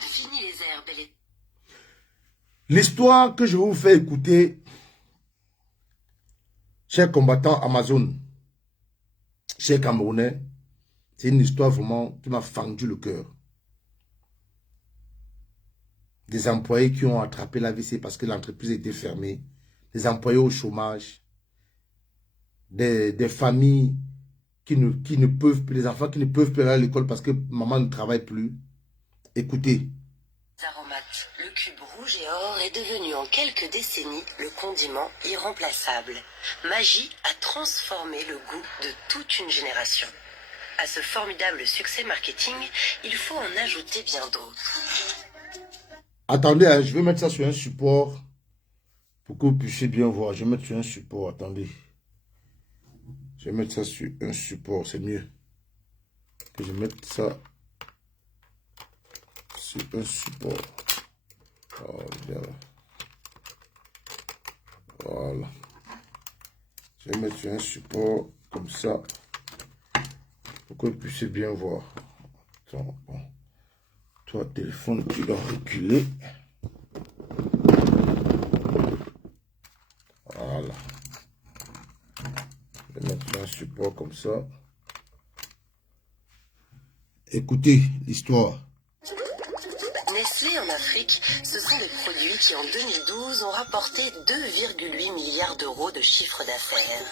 Fini les herbes et les... L'histoire que je vais vous faire écouter, chers combattants Amazon, chers Camerounais, c'est une histoire vraiment qui m'a fendu le cœur. Des employés qui ont attrapé l'AVC parce que l'entreprise était fermée, des employés au chômage, des familles qui ne peuvent plus, des enfants qui ne peuvent plus aller à l'école parce que maman ne travaille plus. Écoutez. Aromates. Le cube rouge et or est devenu en quelques décennies le condiment irremplaçable. Magie a transformé le goût de toute une génération. À ce formidable succès marketing, il faut en ajouter bien d'autres. Attendez, hein, je vais mettre ça sur un support pour que vous puissiez bien voir. Je vais mettre sur un support, attendez. Je vais mettre ça sur un support, c'est mieux. Que je mette ça sur un support. Voilà. Je vais mettre sur un support comme ça pour que vous puissiez bien voir. Attends, bon. Toi, téléphone, tu dois reculer. Voilà. Je vais mettre un support comme ça. Écoutez l'histoire. Nestlé en Afrique, ce sont des produits qui en 2012 ont rapporté 2,8 milliards d'euros de chiffre d'affaires.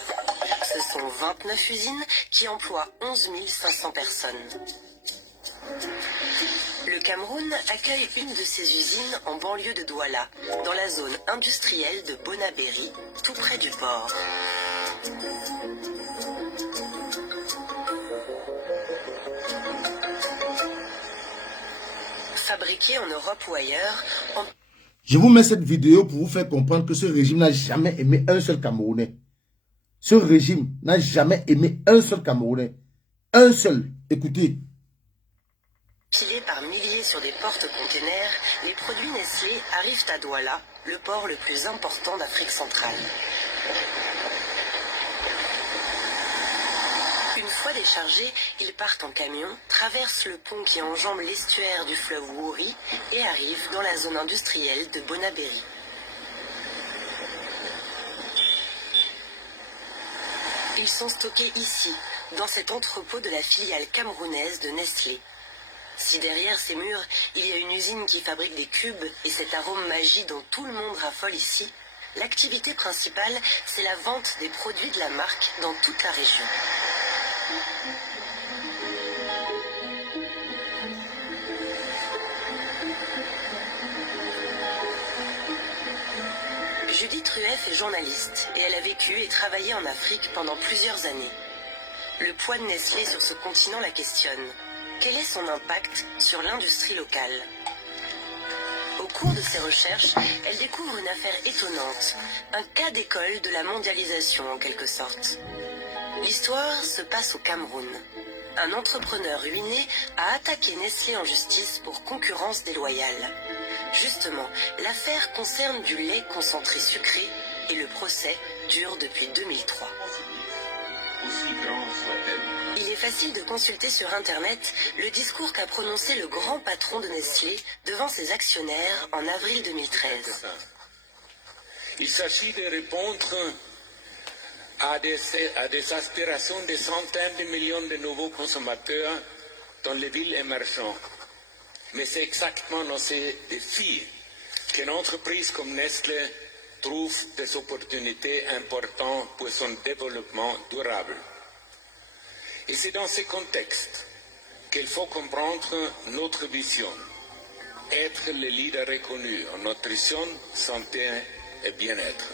Ce sont 29 usines qui emploient 11 500 personnes. Le Cameroun accueille une de ces usines en banlieue de Douala, dans la zone industrielle de Bonabéry, tout près du port. Fabriqué en Europe ou ailleurs, Je vous mets cette vidéo pour vous faire comprendre que ce régime n'a jamais aimé un seul Camerounais. Ce régime n'a jamais aimé un seul Camerounais. Un seul. Écoutez. Pilés par milliers sur des porte-containers, les produits Nestlé arrivent à Douala, le port le plus important d'Afrique centrale. Une fois déchargés, ils partent en camion, traversent le pont qui enjambe l'estuaire du fleuve Wouri et arrivent dans la zone industrielle de Bonabéry. Ils sont stockés ici, dans cet entrepôt de la filiale camerounaise de Nestlé. Si derrière ces murs, il y a une usine qui fabrique des cubes et cet arôme magie dont tout le monde raffole ici, l'activité principale, c'est la vente des produits de la marque dans toute la région. Judith Rueff est journaliste et elle a vécu et travaillé en Afrique pendant plusieurs années. Le poids de Nestlé sur ce continent la questionne. Quel est son impact sur l'industrie locale ? Au cours de ses recherches, elle découvre une affaire étonnante, un cas d'école de la mondialisation en quelque sorte. L'histoire se passe au Cameroun. Un entrepreneur ruiné a attaqué Nestlé en justice pour concurrence déloyale. Justement, l'affaire concerne du lait concentré sucré et le procès dure depuis 2003. Il est facile de consulter sur Internet le discours qu'a prononcé le grand patron de Nestlé devant ses actionnaires en avril 2013. Il s'agit de répondre à des aspirations de centaines de millions de nouveaux consommateurs dans les villes émergentes. Mais c'est exactement dans ces défis qu'une entreprise comme Nestlé trouve des opportunités importantes pour son développement durable. Et c'est dans ce contexte qu'il faut comprendre notre vision, être le leader reconnu en nutrition, santé et bien-être.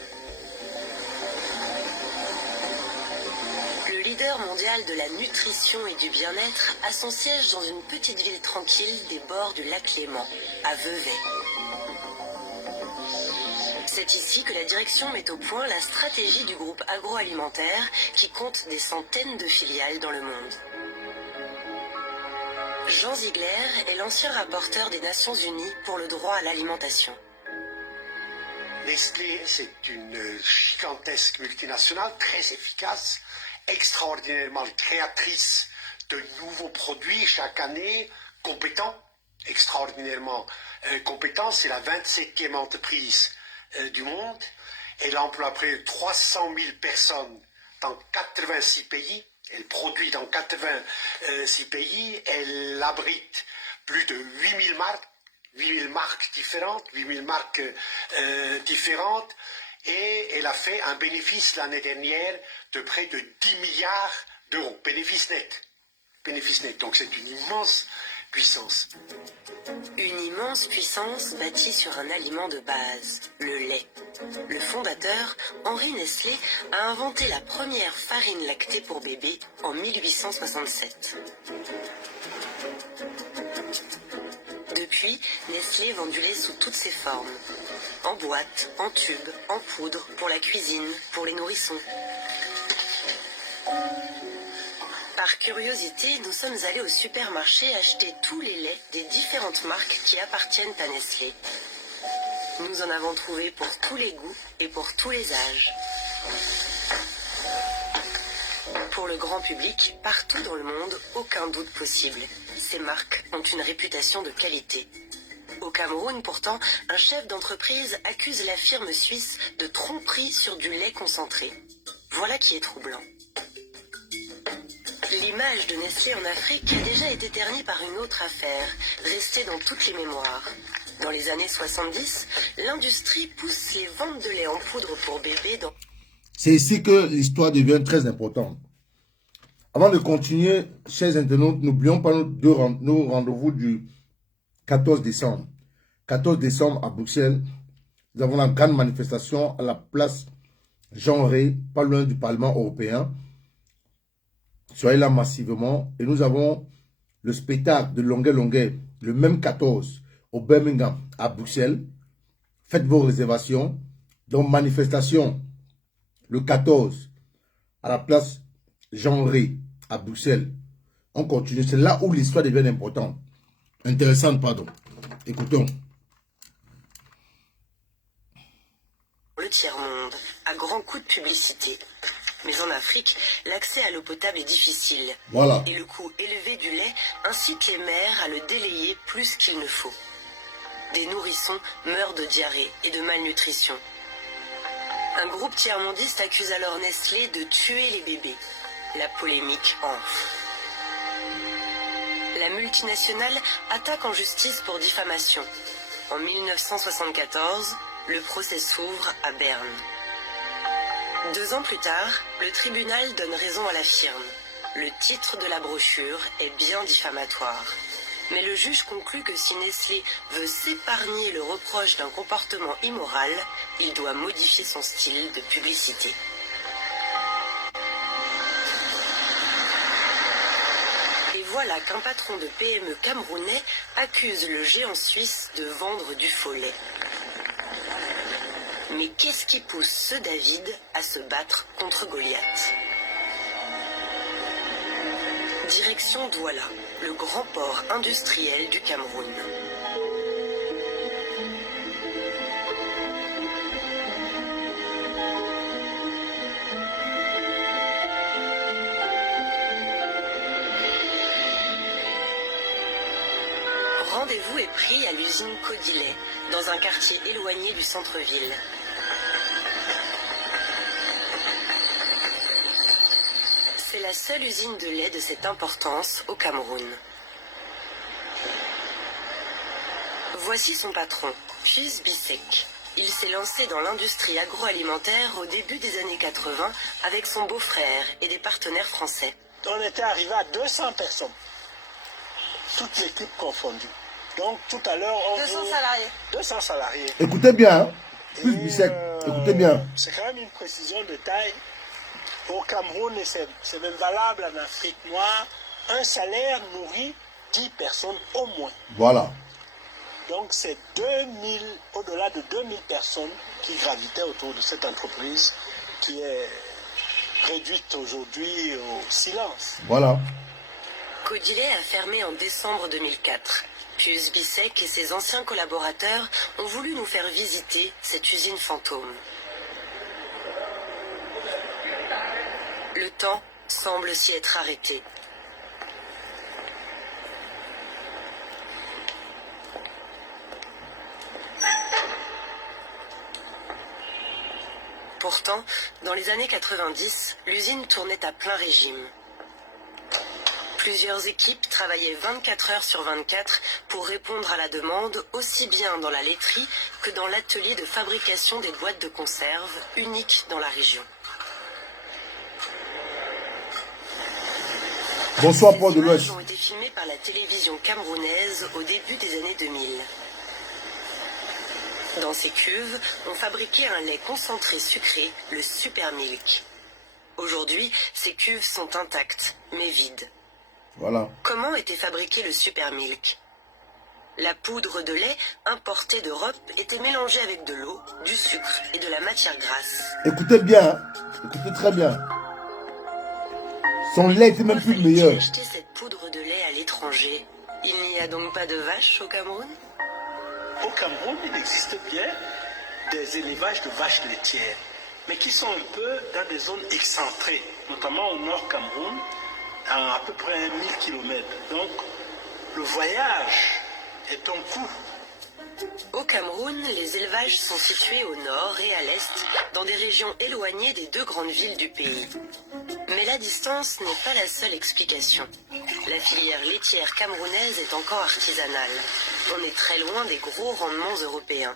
Le leader mondial de la nutrition et du bien-être a son siège dans une petite ville tranquille des bords du lac Léman, à Vevey. C'est ici que la direction met au point la stratégie du groupe agroalimentaire qui compte des centaines de filiales dans le monde. Jean Ziegler est l'ancien rapporteur des Nations Unies pour le droit à l'alimentation. Nestlé, c'est une gigantesque multinationale très efficace, extraordinairement créatrice de nouveaux produits chaque année, compétent, extraordinairement compétent. C'est la 27e entreprise du monde. Elle emploie près de 300 000 personnes dans 86 pays. Elle produit dans 86 pays. Elle abrite plus de 8000 marques. 8000 marques différentes, 8000 marques différentes, et elle a fait un bénéfice l'année dernière de près de 10 milliards d'euros, bénéfice net. Bénéfice net, donc c'est une immense puissance. Une immense puissance bâtie sur un aliment de base, le lait. Le fondateur, Henri Nestlé, a inventé la première farine lactée pour bébé en 1867. Depuis, Nestlé vend du lait sous toutes ses formes. En boîte, en tube, en poudre, pour la cuisine, pour les nourrissons. Par curiosité, nous sommes allés au supermarché acheter tous les laits des différentes marques qui appartiennent à Nestlé. Nous en avons trouvé pour tous les goûts et pour tous les âges. Pour le grand public, partout dans le monde, aucun doute possible. Ces marques ont une réputation de qualité. Au Cameroun, pourtant, un chef d'entreprise accuse la firme suisse de tromperie sur du lait concentré. Voilà qui est troublant. L'image de Nestlé en Afrique a déjà été ternie par une autre affaire, restée dans toutes les mémoires. Dans les années 70, l'industrie pousse les ventes de lait en poudre pour bébés dans... C'est ici que l'histoire devient très importante. Avant de continuer, chers internautes, n'oublions pas nos rendez-vous du 14 décembre. 14 décembre à Bruxelles, nous avons la grande manifestation à la place Jean Rey, pas loin du Parlement européen. Soyez là massivement. Et nous avons le spectacle de Longuet Longuet, le même 14 au Birmingham à Bruxelles. Faites vos réservations. Donc manifestation le 14 à la place Jean Rey à Bruxelles. On continue. C'est là où l'histoire devient importante. Intéressante, pardon. Écoutons. Le tiers-monde, à grands coups de publicité. Mais en Afrique, l'accès à l'eau potable est difficile. Voilà. Et le coût élevé du lait incite les mères à le délayer plus qu'il ne faut. Des nourrissons meurent de diarrhée et de malnutrition. Un groupe tiers-mondiste accuse alors Nestlé de tuer les bébés. La polémique enfle. la multinationale attaque en justice pour diffamation. En 1974, le procès s'ouvre à Berne. 2 ans plus tard, le tribunal donne raison à la firme. Le titre de la brochure est bien diffamatoire. Mais le juge conclut que si Nestlé veut s'épargner le reproche d'un comportement immoral, il doit modifier son style de publicité. Et voilà qu'un patron de PME camerounais accuse le géant suisse de vendre du faux lait. Mais qu'est-ce qui pousse ce David à se battre contre Goliath? Direction Douala, le grand port industriel du Cameroun. Rendez-vous est pris à l'usine Codilet, dans un quartier éloigné du centre-ville. C'est la seule usine de lait de cette importance au Cameroun. Voici son patron, Pius Bissek. Il s'est lancé dans l'industrie agroalimentaire au début des années 80 avec son beau-frère et des partenaires français. On était arrivé à 200 personnes, toute l'équipe confondue. Donc tout à l'heure, on 200 salariés. 200 salariés. Écoutez bien, hein. Pius Bissek, écoutez bien. C'est quand même une précision de taille. Au Cameroun, et c'est même valable en Afrique noire, un salaire nourrit 10 personnes au moins. Voilà. Donc c'est 2000, au-delà de 2000 personnes qui gravitaient autour de cette entreprise qui est réduite aujourd'hui au silence. Voilà. Codilet a fermé en décembre 2004. Pius Bissek et ses anciens collaborateurs ont voulu nous faire visiter cette usine fantôme. Le temps semble s'y être arrêté. Pourtant, dans les années 90, l'usine tournait à plein régime. Plusieurs équipes travaillaient 24 heures sur 24 pour répondre à la demande, aussi bien dans la laiterie que dans l'atelier de fabrication des boîtes de conserve, unique dans la région. Bonsoir, Port de Ces l'Ouest. images ont été filmées par la télévision camerounaise au début des années 2000. Dans ces cuves, on fabriquait un lait concentré sucré, le Super Milk. Aujourd'hui, ces cuves sont intactes, mais vides. Voilà. Comment était fabriqué le Super Milk? La poudre de lait importée d'Europe était mélangée avec de l'eau, du sucre et de la matière grasse. Écoutez bien, hein. Écoutez très bien. Son lait était même plus Pourquoi meilleur. fallait-il acheter cette poudre de lait à l'étranger? Il n'y a donc pas de vaches au Cameroun? Au Cameroun, il existe bien des élevages de vaches laitières, mais qui sont un peu dans des zones excentrées, notamment au nord Cameroun, à peu près 1000 km. Donc, le voyage est un coût. Au Cameroun, les élevages sont situés au nord et à l'est, dans des régions éloignées des 2 grandes villes du pays. Mais la distance n'est pas la seule explication. La filière laitière camerounaise est encore artisanale. On est très loin des gros rendements européens.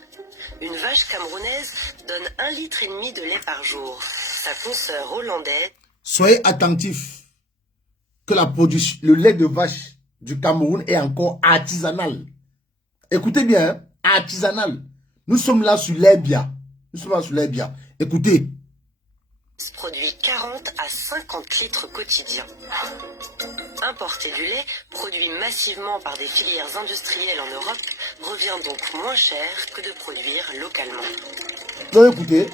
Une vache camerounaise donne 1,5 litre de lait par jour. Sa consoeur hollandaise... Soyez attentifs que la production, le lait de vache du Cameroun est encore artisanal. Écoutez bien, hein, artisanal. Nous sommes là sur l'Aibia. Nous sommes là sur l'Aibia. Écoutez. Produit 40 à 50 litres quotidiens. Importer du lait, produit massivement par des filières industrielles en Europe, revient donc moins cher que de produire localement. Donc écoutez.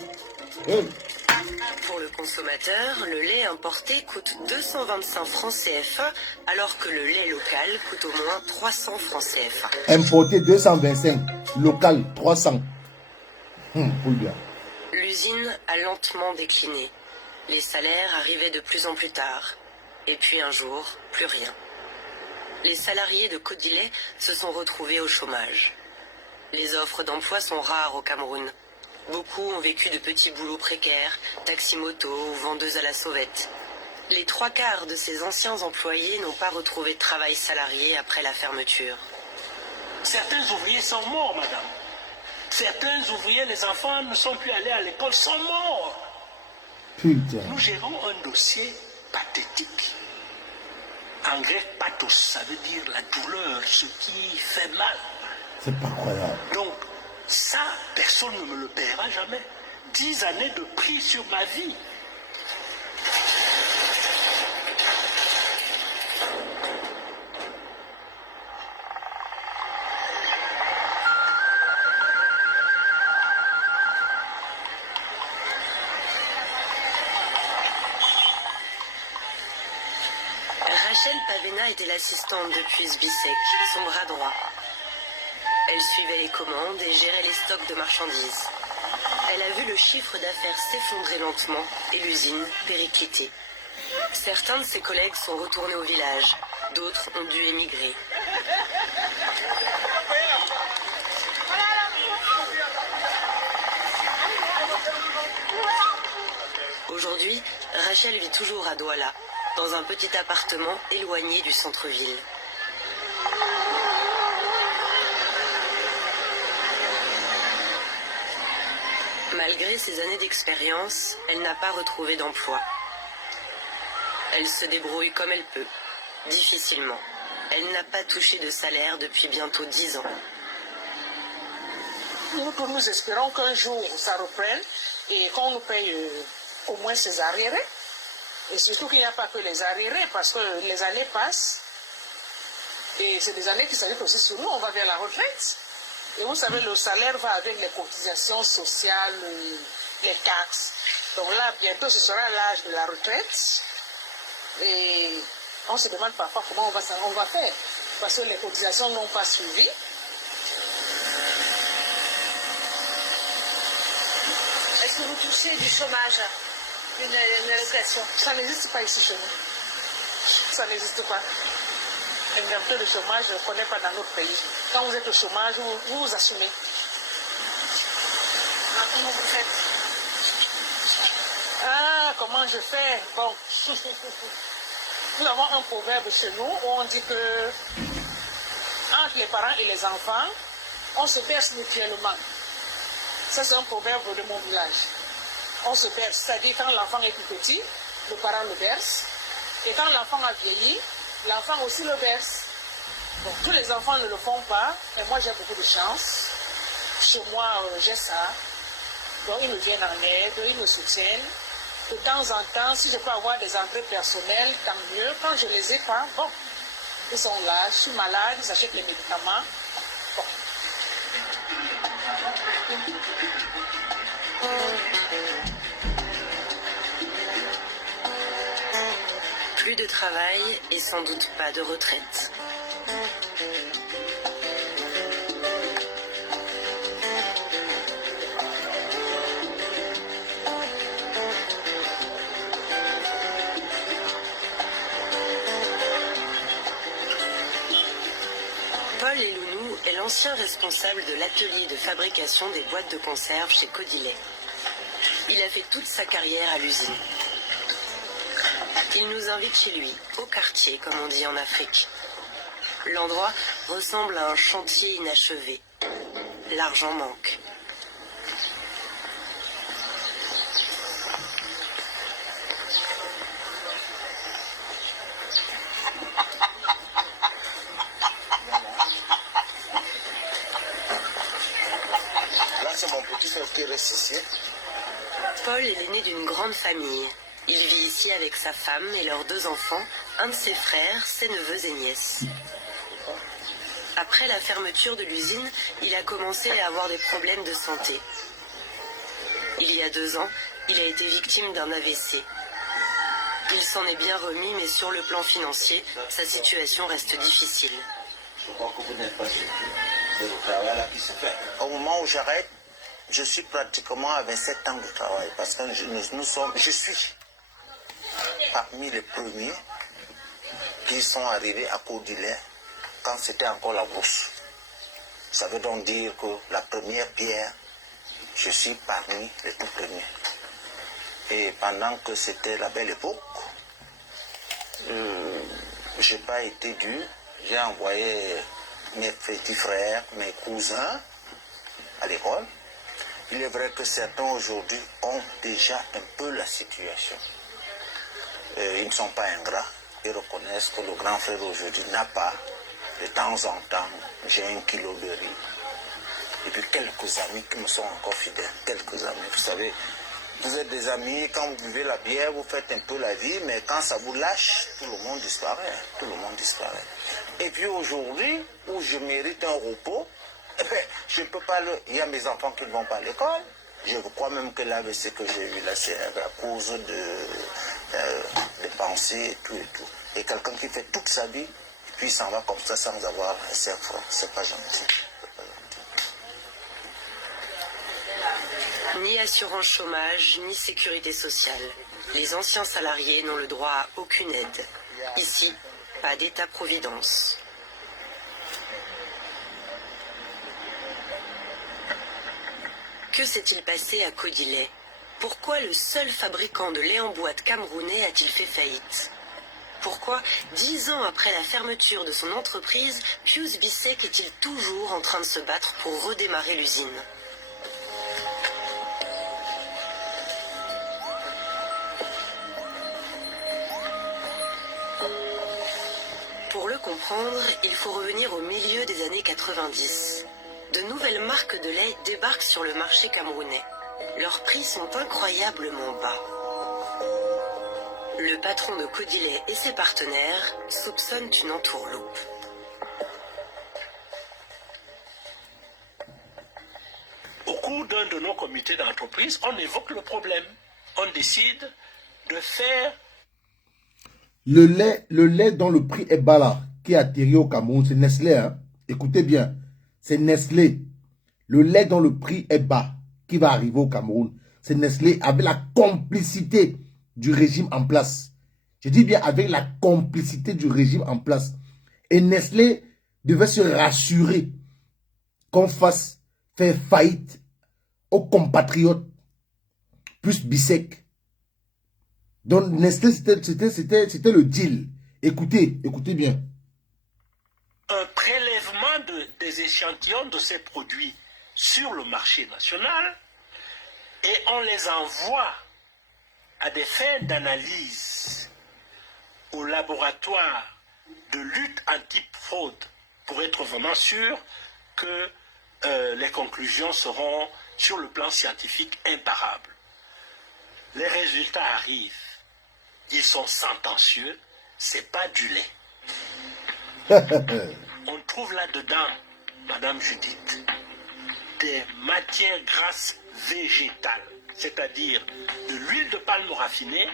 Pour le consommateur, le lait importé coûte 225 francs CFA, alors que le lait local coûte au moins 300 francs CFA. Importé 225, local 300. Pour bien. L'usine a lentement décliné. Les salaires arrivaient de plus en plus tard. Et puis un jour, plus rien. Les salariés de Codilet se sont retrouvés au chômage. Les offres d'emploi sont rares au Cameroun. Beaucoup ont vécu de petits boulots précaires, taxi-moto ou vendeuses à la sauvette. Les 3/4 de ces anciens employés n'ont pas retrouvé de travail salarié après la fermeture. Certains ouvriers sont morts, madame. Certains ouvriers, les enfants ne sont plus allés à l'école, sont morts. Putain. Nous gérons un dossier pathétique. En grec, pathos, ça veut dire la douleur, ce qui fait mal. C'est pas croyable. Donc, ça, personne ne me le paiera jamais. 10 années de prix sur ma vie. Rachel Pavena était l'assistante de Puise Bissek, son bras droit. Elle suivait les commandes et gérait les stocks de marchandises. Elle a vu le chiffre d'affaires s'effondrer lentement et l'usine péricliter. Certains de ses collègues sont retournés au village, d'autres ont dû émigrer. Aujourd'hui, Rachel vit toujours à Douala, dans un petit appartement éloigné du centre-ville. Malgré ses années d'expérience, elle n'a pas retrouvé d'emploi. Elle se débrouille comme elle peut, difficilement. Elle n'a pas touché de salaire depuis bientôt 10 ans. Nous espérons qu'un jour ça reprenne et qu'on nous paye au moins ces arriérés. Et surtout qu'il n'y a pas que les arriérés, parce que les années passent. Et c'est des années qui s'ajoutent aussi sur nous, on va vers la retraite. Et vous savez, le salaire va avec les cotisations sociales, les taxes. Donc là, bientôt, ce sera l'âge de la retraite. Et on se demande parfois comment on va faire. Parce que les cotisations n'ont pas suivi. Est-ce que vous touchez du chômage, une allocation? Ça n'existe pas ici chez nous. Ça n'existe pas. Indemnité de chômage, je ne connais pas dans notre pays. Quand vous êtes au chômage, vous assumez. Comment vous faites? Ah, comment je fais? Bon. Nous avons un proverbe chez nous où on dit que entre les parents et les enfants, on se berce mutuellement. Ça, c'est un proverbe de mon village. On se berce, c'est-à-dire quand l'enfant est plus petit, le parent le berce. Et quand l'enfant a vieilli, l'enfant aussi le berce. Donc tous les enfants ne le font pas, mais moi j'ai beaucoup de chance. Chez moi, j'ai ça. Donc ils me viennent en aide, ils me soutiennent. De temps en temps, si je peux avoir des entrées personnelles, tant mieux. Quand je ne les ai pas, bon, ils sont là, je suis malade, ils achètent les médicaments. Bon. Plus de travail et sans doute pas de retraite. Paul Elounou est l'ancien responsable de l'atelier de fabrication des boîtes de conserve chez Codilet. Il a fait toute sa carrière à l'usine. Il nous invite chez lui, au quartier, comme on dit en Afrique. L'endroit ressemble à un chantier inachevé. L'argent manque. Là, c'est mon petit frère qui reste ici. Paul est l'aîné d'une grande famille. Il vit ici avec sa femme et leurs 2 enfants, un de ses frères, ses neveux et nièces. Après la fermeture de l'usine, il a commencé à avoir des problèmes de santé. Il y a 2 ans, il a été victime d'un AVC. Il s'en est bien remis, mais sur le plan financier, sa situation reste difficile. Je crois que vous n'êtes pas sûr. C'est le travail là qui se fait. Au moment où j'arrête, je suis pratiquement à 27 ans de travail parce que je suis parmi les premiers qui sont arrivés à Codilet quand c'était encore la bourse. Ça veut donc dire que la première pierre, je suis parmi les tout premiers. Et pendant que c'était la belle époque, je n'ai pas été dû. J'ai envoyé mes petits frères, mes cousins à l'école. Il est vrai que certains aujourd'hui ont déjà un peu la situation. Ils ne sont pas ingrats. Ils reconnaissent que le grand frère aujourd'hui n'a pas. De temps en temps, j'ai 1 kilo de riz. Et puis quelques amis qui me sont encore fidèles. Quelques amis, vous savez. Vous êtes des amis, quand vous buvez la bière, vous faites un peu la vie, mais quand ça vous lâche, tout le monde disparaît. Tout le monde disparaît. Et puis aujourd'hui, où je mérite un repos, eh bien, je ne peux pas le... Il y a mes enfants qui ne vont pas à l'école. Je crois même que l'AVC que j'ai eu là, c'est à cause des pensées et tout et tout. Et quelqu'un qui fait toute sa vie, puis il s'en va comme ça sans avoir un cerf franc. C'est pas gentil. Ni assurance chômage, ni sécurité sociale. Les anciens salariés n'ont le droit à aucune aide. Ici, pas d'État-providence. Que s'est-il passé à Kodilet? Pourquoi le seul fabricant de lait en boîte camerounais a-t-il fait faillite? Pourquoi, 10 ans après la fermeture de son entreprise, Pius Bissek est-il toujours en train de se battre pour redémarrer l'usine? Pour le comprendre, il faut revenir au milieu des années 90. De nouvelles marques de lait débarquent sur le marché camerounais. Leurs prix sont incroyablement bas. Le patron de Kodilet et ses partenaires soupçonnent une entourloupe. Au cours d'un de nos comités d'entreprise, on évoque le problème. On décide de faire... Le lait dont le prix est bas là, qui est atterri au Cameroun, c'est Nestlé. Hein? Écoutez bien, c'est Nestlé. Le lait dont le prix est bas, qui va arriver au Cameroun, c'est Nestlé avec la complicité du régime en place. Je dis bien avec la complicité du régime en place. Et Nestlé devait se rassurer qu'on fasse faire faillite aux compatriotes plus Bissek. Donc Nestlé, c'était le deal. Écoutez bien. Un prélèvement des échantillons de ces produits sur le marché national et on les envoie à des fins d'analyse au laboratoire de lutte anti-fraude pour être vraiment sûr que les conclusions seront sur le plan scientifique imparables. Les résultats arrivent. Ils sont sentencieux, c'est pas du lait. On trouve là-dedans, Madame Judith, des matières grasses végétales, c'est-à-dire de l'huile de palme raffinée,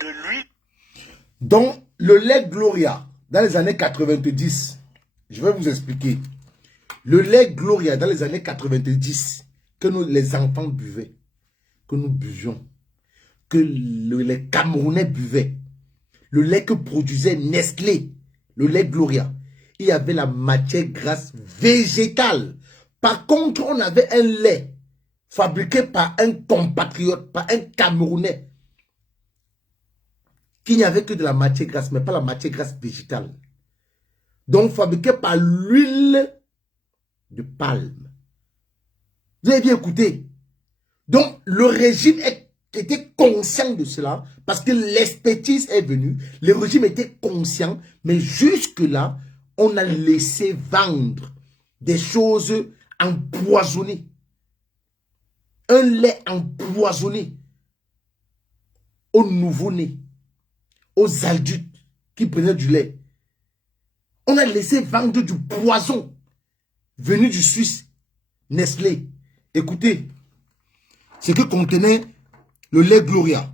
de l'huile... Donc, le lait Gloria, dans les années 90, je vais vous expliquer. Le lait Gloria, dans les années 90, que nous, les enfants buvaient, que nous buvions, que les Camerounais buvaient, le lait que produisait Nestlé, le lait Gloria, il y avait la matière grasse végétale. Par contre, on avait un lait fabriqué par un compatriote, par un Camerounais, qui n'y avait que de la matière grasse, mais pas la matière grasse végétale. Donc, fabriqué par l'huile de palme. Vous avez bien écouté. Donc, le régime était conscient de cela, parce que l'expertise est venue, le régime était conscient, mais jusque-là, on a laissé vendre des choses empoisonnées. Un lait empoisonné aux nouveau-nés, aux adultes qui prenaient du lait. On a laissé vendre du poison venu du Suisse, Nestlé. Écoutez, ce que contenait le lait Gloria.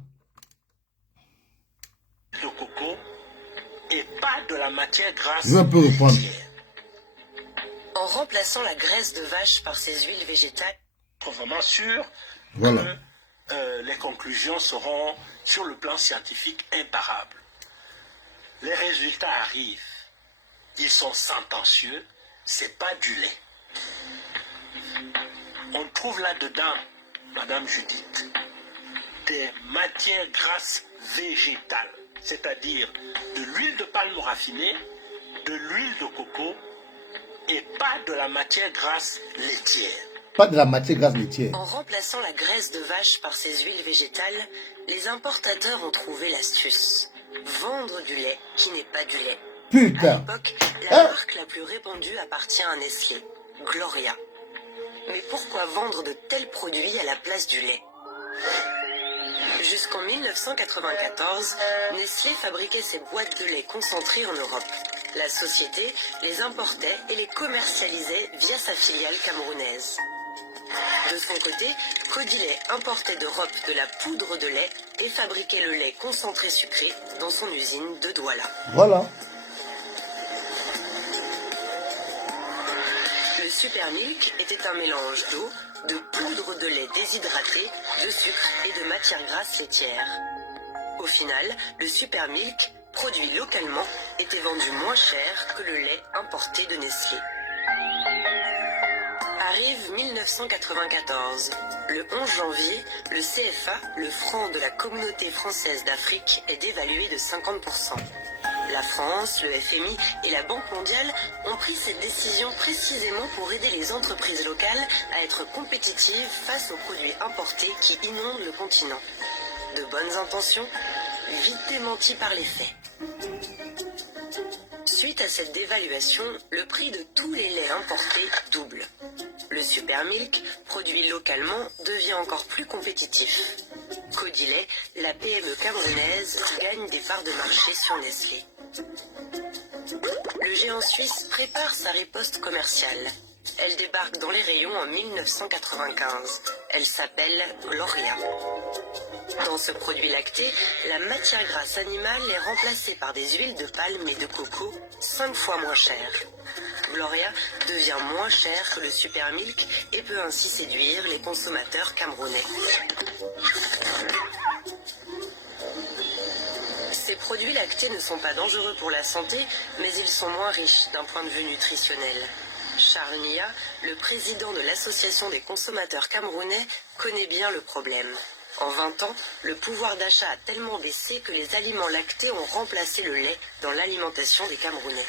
Le coco et pas de la matière grasse. Je vais un peu reprendre. En remplaçant la graisse de vache par ces huiles végétales, Pour vraiment sûr Voilà. que les conclusions seront sur le plan scientifique imparables. Les résultats arrivent. Ils sont sentencieux, c'est pas du lait. On trouve là-dedans, Madame Judith, des matières grasses végétales, c'est-à-dire de l'huile de palme raffinée, de l'huile de coco et pas de la matière grasse laitière. Pas de la matière grasse laitière. En remplaçant la graisse de vache par ces huiles végétales, les importateurs ont trouvé l'astuce. Vendre du lait qui n'est pas du lait. Putain. À l'époque, la marque la plus répandue appartient à Nestlé, Gloria. Mais pourquoi vendre de tels produits à la place du lait? Jusqu'en 1994, Nestlé fabriquait ses boîtes de lait concentrées en Europe. La société les importait et les commercialisait via sa filiale camerounaise. De son côté, Codilet importait d'Europe de la poudre de lait et fabriquait le lait concentré sucré dans son usine de Douala. Voilà. Le Super Milk était un mélange d'eau, de poudre de lait déshydraté, de sucre et de matière grasse laitière. Au final, le Super Milk, produit localement, était vendu moins cher que le lait importé de Nestlé. Arrive 1994. Le 11 janvier, le CFA, le franc de la Communauté française d'Afrique, est dévalué de 50%. La France, le FMI et la Banque mondiale ont pris cette décision précisément pour aider les entreprises locales à être compétitives face aux produits importés qui inondent le continent. De bonnes intentions, vite démenties par les faits. Suite à cette dévaluation, le prix de tous les laits importés double. Le Super Milk, produit localement, devient encore plus compétitif. Codilet, la PME camerounaise, gagne des parts de marché sur Nestlé. Le géant suisse prépare sa riposte commerciale. Elle débarque dans les rayons en 1995. Elle s'appelle Gloria. Dans ce produit lacté, la matière grasse animale est remplacée par des huiles de palme et de coco 5 fois moins chères. Gloria devient moins cher que le Super Milk et peut ainsi séduire les consommateurs camerounais. Ces produits lactés ne sont pas dangereux pour la santé, mais ils sont moins riches d'un point de vue nutritionnel. Charles Nia, le président de l'Association des consommateurs camerounais, connaît bien le problème. En 20 ans, le pouvoir d'achat a tellement baissé que les aliments lactés ont remplacé le lait dans l'alimentation des Camerounais.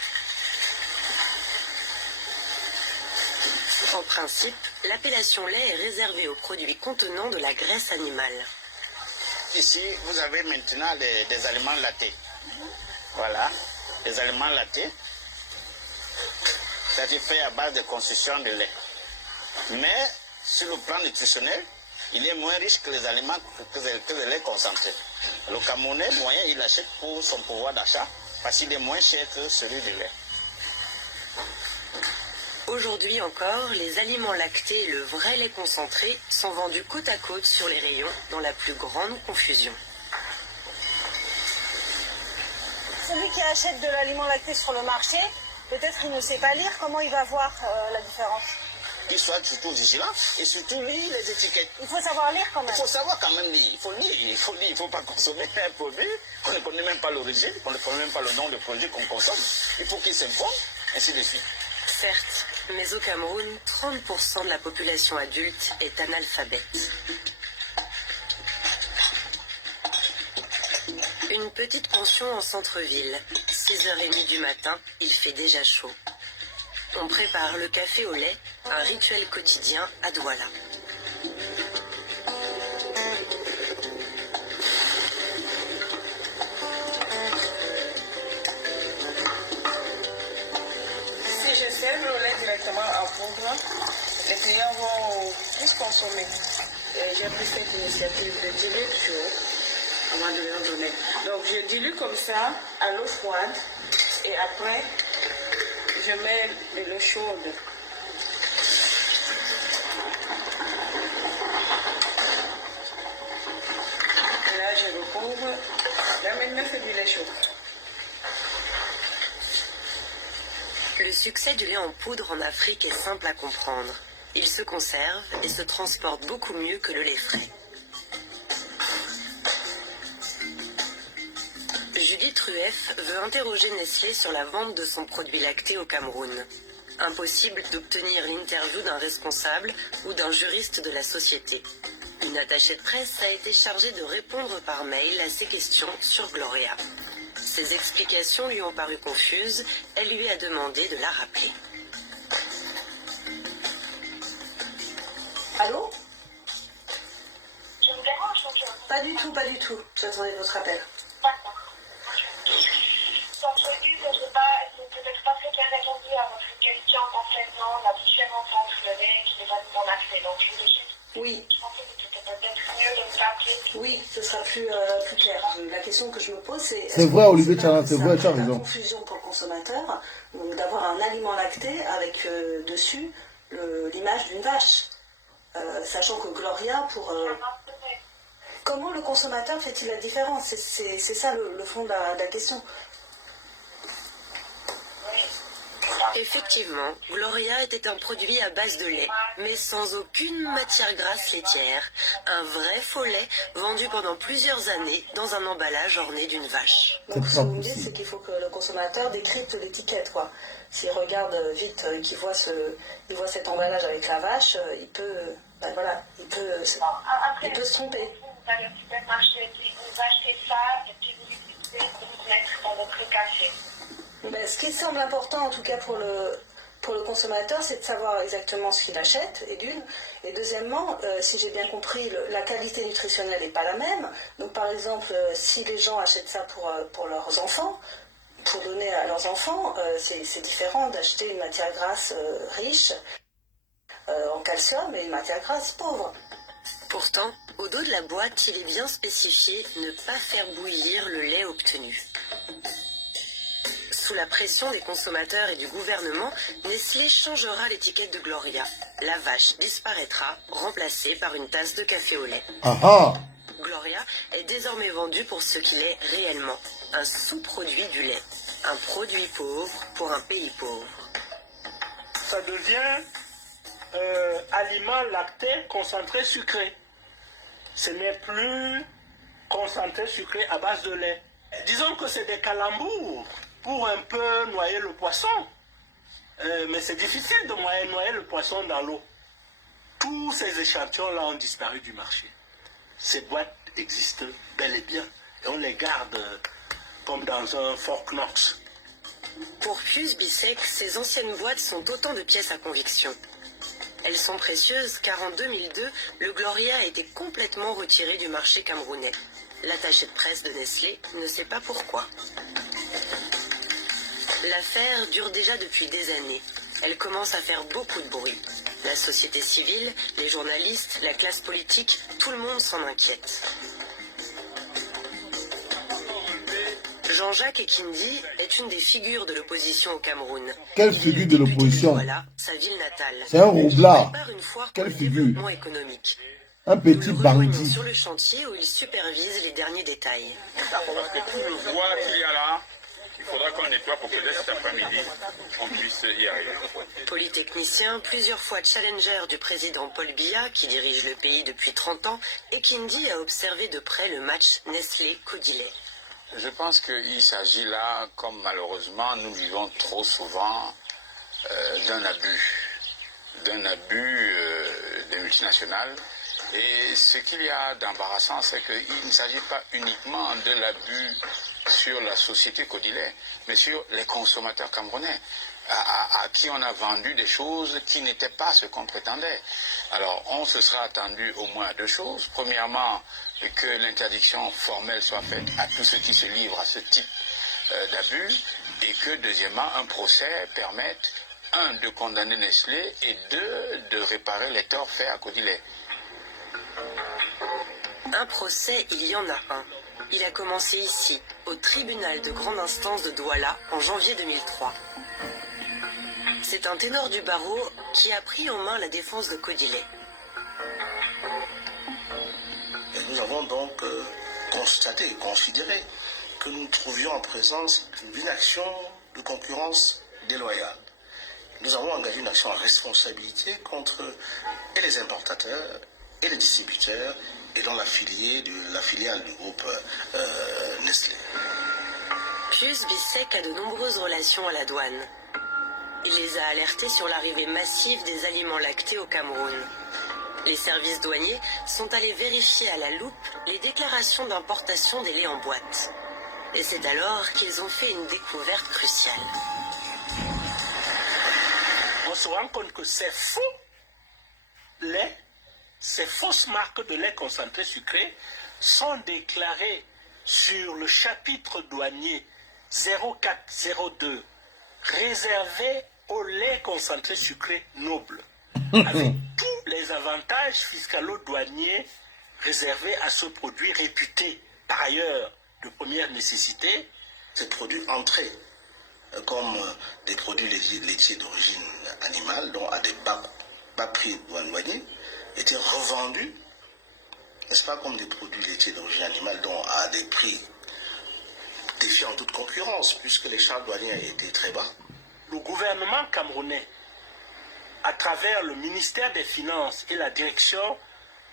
En principe, l'appellation lait est réservée aux produits contenant de la graisse animale. Ici, vous avez maintenant des aliments lactés. Voilà, des aliments lactés. C'est fait à base de construction de lait. Mais, sur le plan nutritionnel, il est moins riche que les aliments que le lait concentré. Le Camerounais moyen, il achète pour son pouvoir d'achat parce qu'il est moins cher que celui du lait. Aujourd'hui encore, les aliments lactés et le vrai lait concentré sont vendus côte à côte sur les rayons dans la plus grande confusion. Celui qui achète de l'aliment lacté sur le marché, peut-être qu'il ne sait pas lire, comment il va voir la différence? Qu'il soit surtout vigilant et surtout lire les étiquettes. Il faut savoir lire quand même. Il faut savoir quand même lire. Il faut lire, il ne faut pas consommer un produit qu'on ne connaît même pas l'origine, qu'on ne connaît même pas le nom du produit qu'on consomme. Il faut qu'il s'informe, ainsi de suite. Certes, mais au Cameroun, 30% de la population adulte est analphabète. Une petite pension en centre-ville. 6h30 du matin, il fait déjà chaud. On prépare le café au lait, un rituel quotidien à Douala. Si je sers le lait directement en poudre, les clients vont plus consommer. J'ai pris cette initiative de diluer chaud avant de leur donner. Donc je dilue comme ça à l'eau froide et après je mets de l'eau chaude. Et là je recouvre. Là maintenant c'est du lait chaud. Le succès du lait en poudre en Afrique est simple à comprendre. Il se conserve et se transporte beaucoup mieux que le lait frais. Judith Rueff veut interroger Nestlé sur la vente de son produit lacté au Cameroun. Impossible d'obtenir l'interview d'un responsable ou d'un juriste de la société. Une attachée de presse a été chargée de répondre par mail à ses questions sur Gloria. Ses explications lui ont paru confuses, elle lui a demandé de la rappeler. Allô? Je vous dérange, donc... Pas du tout, pas du tout. J'attendais votre appel. D'accord. Donc, je dis que je n'ai peut-être pas très bien répondu à votre question concernant la différence entre le lait et les aliments lactés. Donc, je voulais juste... Oui. Je pensais que c'était peut-être mieux de me rappeler. Oui, ce sera plus clair. La question que je me pose, c'est... C'est vrai, Olivier Tchalan, c'est vrai, tu as raison. La confusion pour le consommateur, donc d'avoir un aliment lacté avec dessus l'image d'une vache. Sachant que Gloria, comment le consommateur fait-il la différence? C'est ça le fond de la question. Effectivement, Gloria était un produit à base de lait, mais sans aucune matière grasse laitière. Un vrai faux lait vendu pendant plusieurs années dans un emballage orné d'une vache. Donc ce que vous me dites, c'est qu'il faut que le consommateur décrypte l'étiquette, quoi. S'il regarde vite, qu'il voit il voit cet emballage avec la vache, il peut se tromper. Vous allez au supermarché, vous achetez ça, et puis vous décidez de vous mettre dans votre café. Ben, ce qui semble important, en tout cas pour le consommateur, c'est de savoir exactement ce qu'il achète, et d'une. Et deuxièmement, si j'ai bien compris, la qualité nutritionnelle n'est pas la même. Donc par exemple, si les gens achètent ça pour leurs enfants, pour donner à leurs enfants, c'est différent d'acheter une matière grasse riche en calcium et une matière grasse pauvre. Pourtant, au dos de la boîte, il est bien spécifié ne pas faire bouillir le lait obtenu. Sous la pression des consommateurs et du gouvernement, Nestlé changera l'étiquette de Gloria. La vache disparaîtra, remplacée par une tasse de café au lait. Aha! Gloria est désormais vendue pour ce qu'il est réellement, un sous-produit du lait. Un produit pauvre pour un pays pauvre. Ça devient aliment lacté concentré sucré. Ce n'est plus concentré sucré à base de lait. Disons que c'est des calembours pour un peu noyer le poisson. Mais c'est difficile de noyer le poisson dans l'eau. Tous ces échantillons-là ont disparu du marché. Ces boîtes existent bel et bien. Et on les garde comme dans un Fort Knox. Pour Pius Bissek, ces anciennes boîtes sont autant de pièces à conviction. Elles sont précieuses car en 2002, le Gloria a été complètement retiré du marché camerounais. L'attaché de presse de Nestlé ne sait pas pourquoi. L'affaire dure déjà depuis des années. Elle commence à faire beaucoup de bruit. La société civile, les journalistes, la classe politique, tout le monde s'en inquiète. Jean-Jacques Ekindi est une des figures de l'opposition au Cameroun. Quelle figure de l'opposition? Voilà, sa ville natale. C'est un roublard. Une foire Quelle pour le figure? développement économique. Un petit bandit. Sur le chantier où il supervise les derniers détails. Parce que tout le bois qu'il y a là, il faudra qu'on nettoie pour que dès cet après-midi, on puisse y arriver. Polytechnicien, plusieurs fois challenger du président Paul Biya, qui dirige le pays depuis 30 ans, Ekindi a observé de près le match Nestlé-Codilet. Je pense qu'il s'agit là, comme malheureusement nous vivons trop souvent, d'un abus des multinationales. Et ce qu'il y a d'embarrassant, c'est qu'il ne s'agit pas uniquement de l'abus sur la société Codilet, mais sur les consommateurs camerounais, à qui on a vendu des choses qui n'étaient pas ce qu'on prétendait. Alors, on se sera attendu au moins à deux choses. Premièrement, que l'interdiction formelle soit faite à tous ceux qui se livrent à ce type d'abus, et que, deuxièmement, un procès permette, un, de condamner Nestlé, et deux, de réparer les torts faits à Codilet. Un procès, il y en a un. Il a commencé ici, au tribunal de grande instance de Douala, en janvier 2003. C'est un ténor du barreau qui a pris en main la défense de Codilet. Et nous avons donc constaté et considéré que nous nous trouvions en présence d'une action de concurrence déloyale. Nous avons engagé une action en responsabilité contre et les importateurs et les distributeurs et dans la filiale du groupe Nestlé. Pius Bissek a de nombreuses relations à la douane. Il les a alertés sur l'arrivée massive des aliments lactés au Cameroun. Les services douaniers sont allés vérifier à la loupe les déclarations d'importation des laits en boîte. Et c'est alors qu'ils ont fait une découverte cruciale. On se rend compte que ces faux laits, ces fausses marques de lait concentré sucré sont déclarées sur le chapitre douanier 0402 réservé au lait concentré sucré noble, avec tous les avantages fiscalo-douaniers réservés à ce produit réputé par ailleurs de première nécessité. Ces produits entrés comme des produits laitiers d'origine animale, dont à des bas prix douaniers, étaient revendus, n'est-ce pas, comme des produits laitiers d'origine animale, dont à des prix défiant toute concurrence, puisque les charges douanières étaient très bas. Le gouvernement camerounais, à travers le ministère des Finances et la direction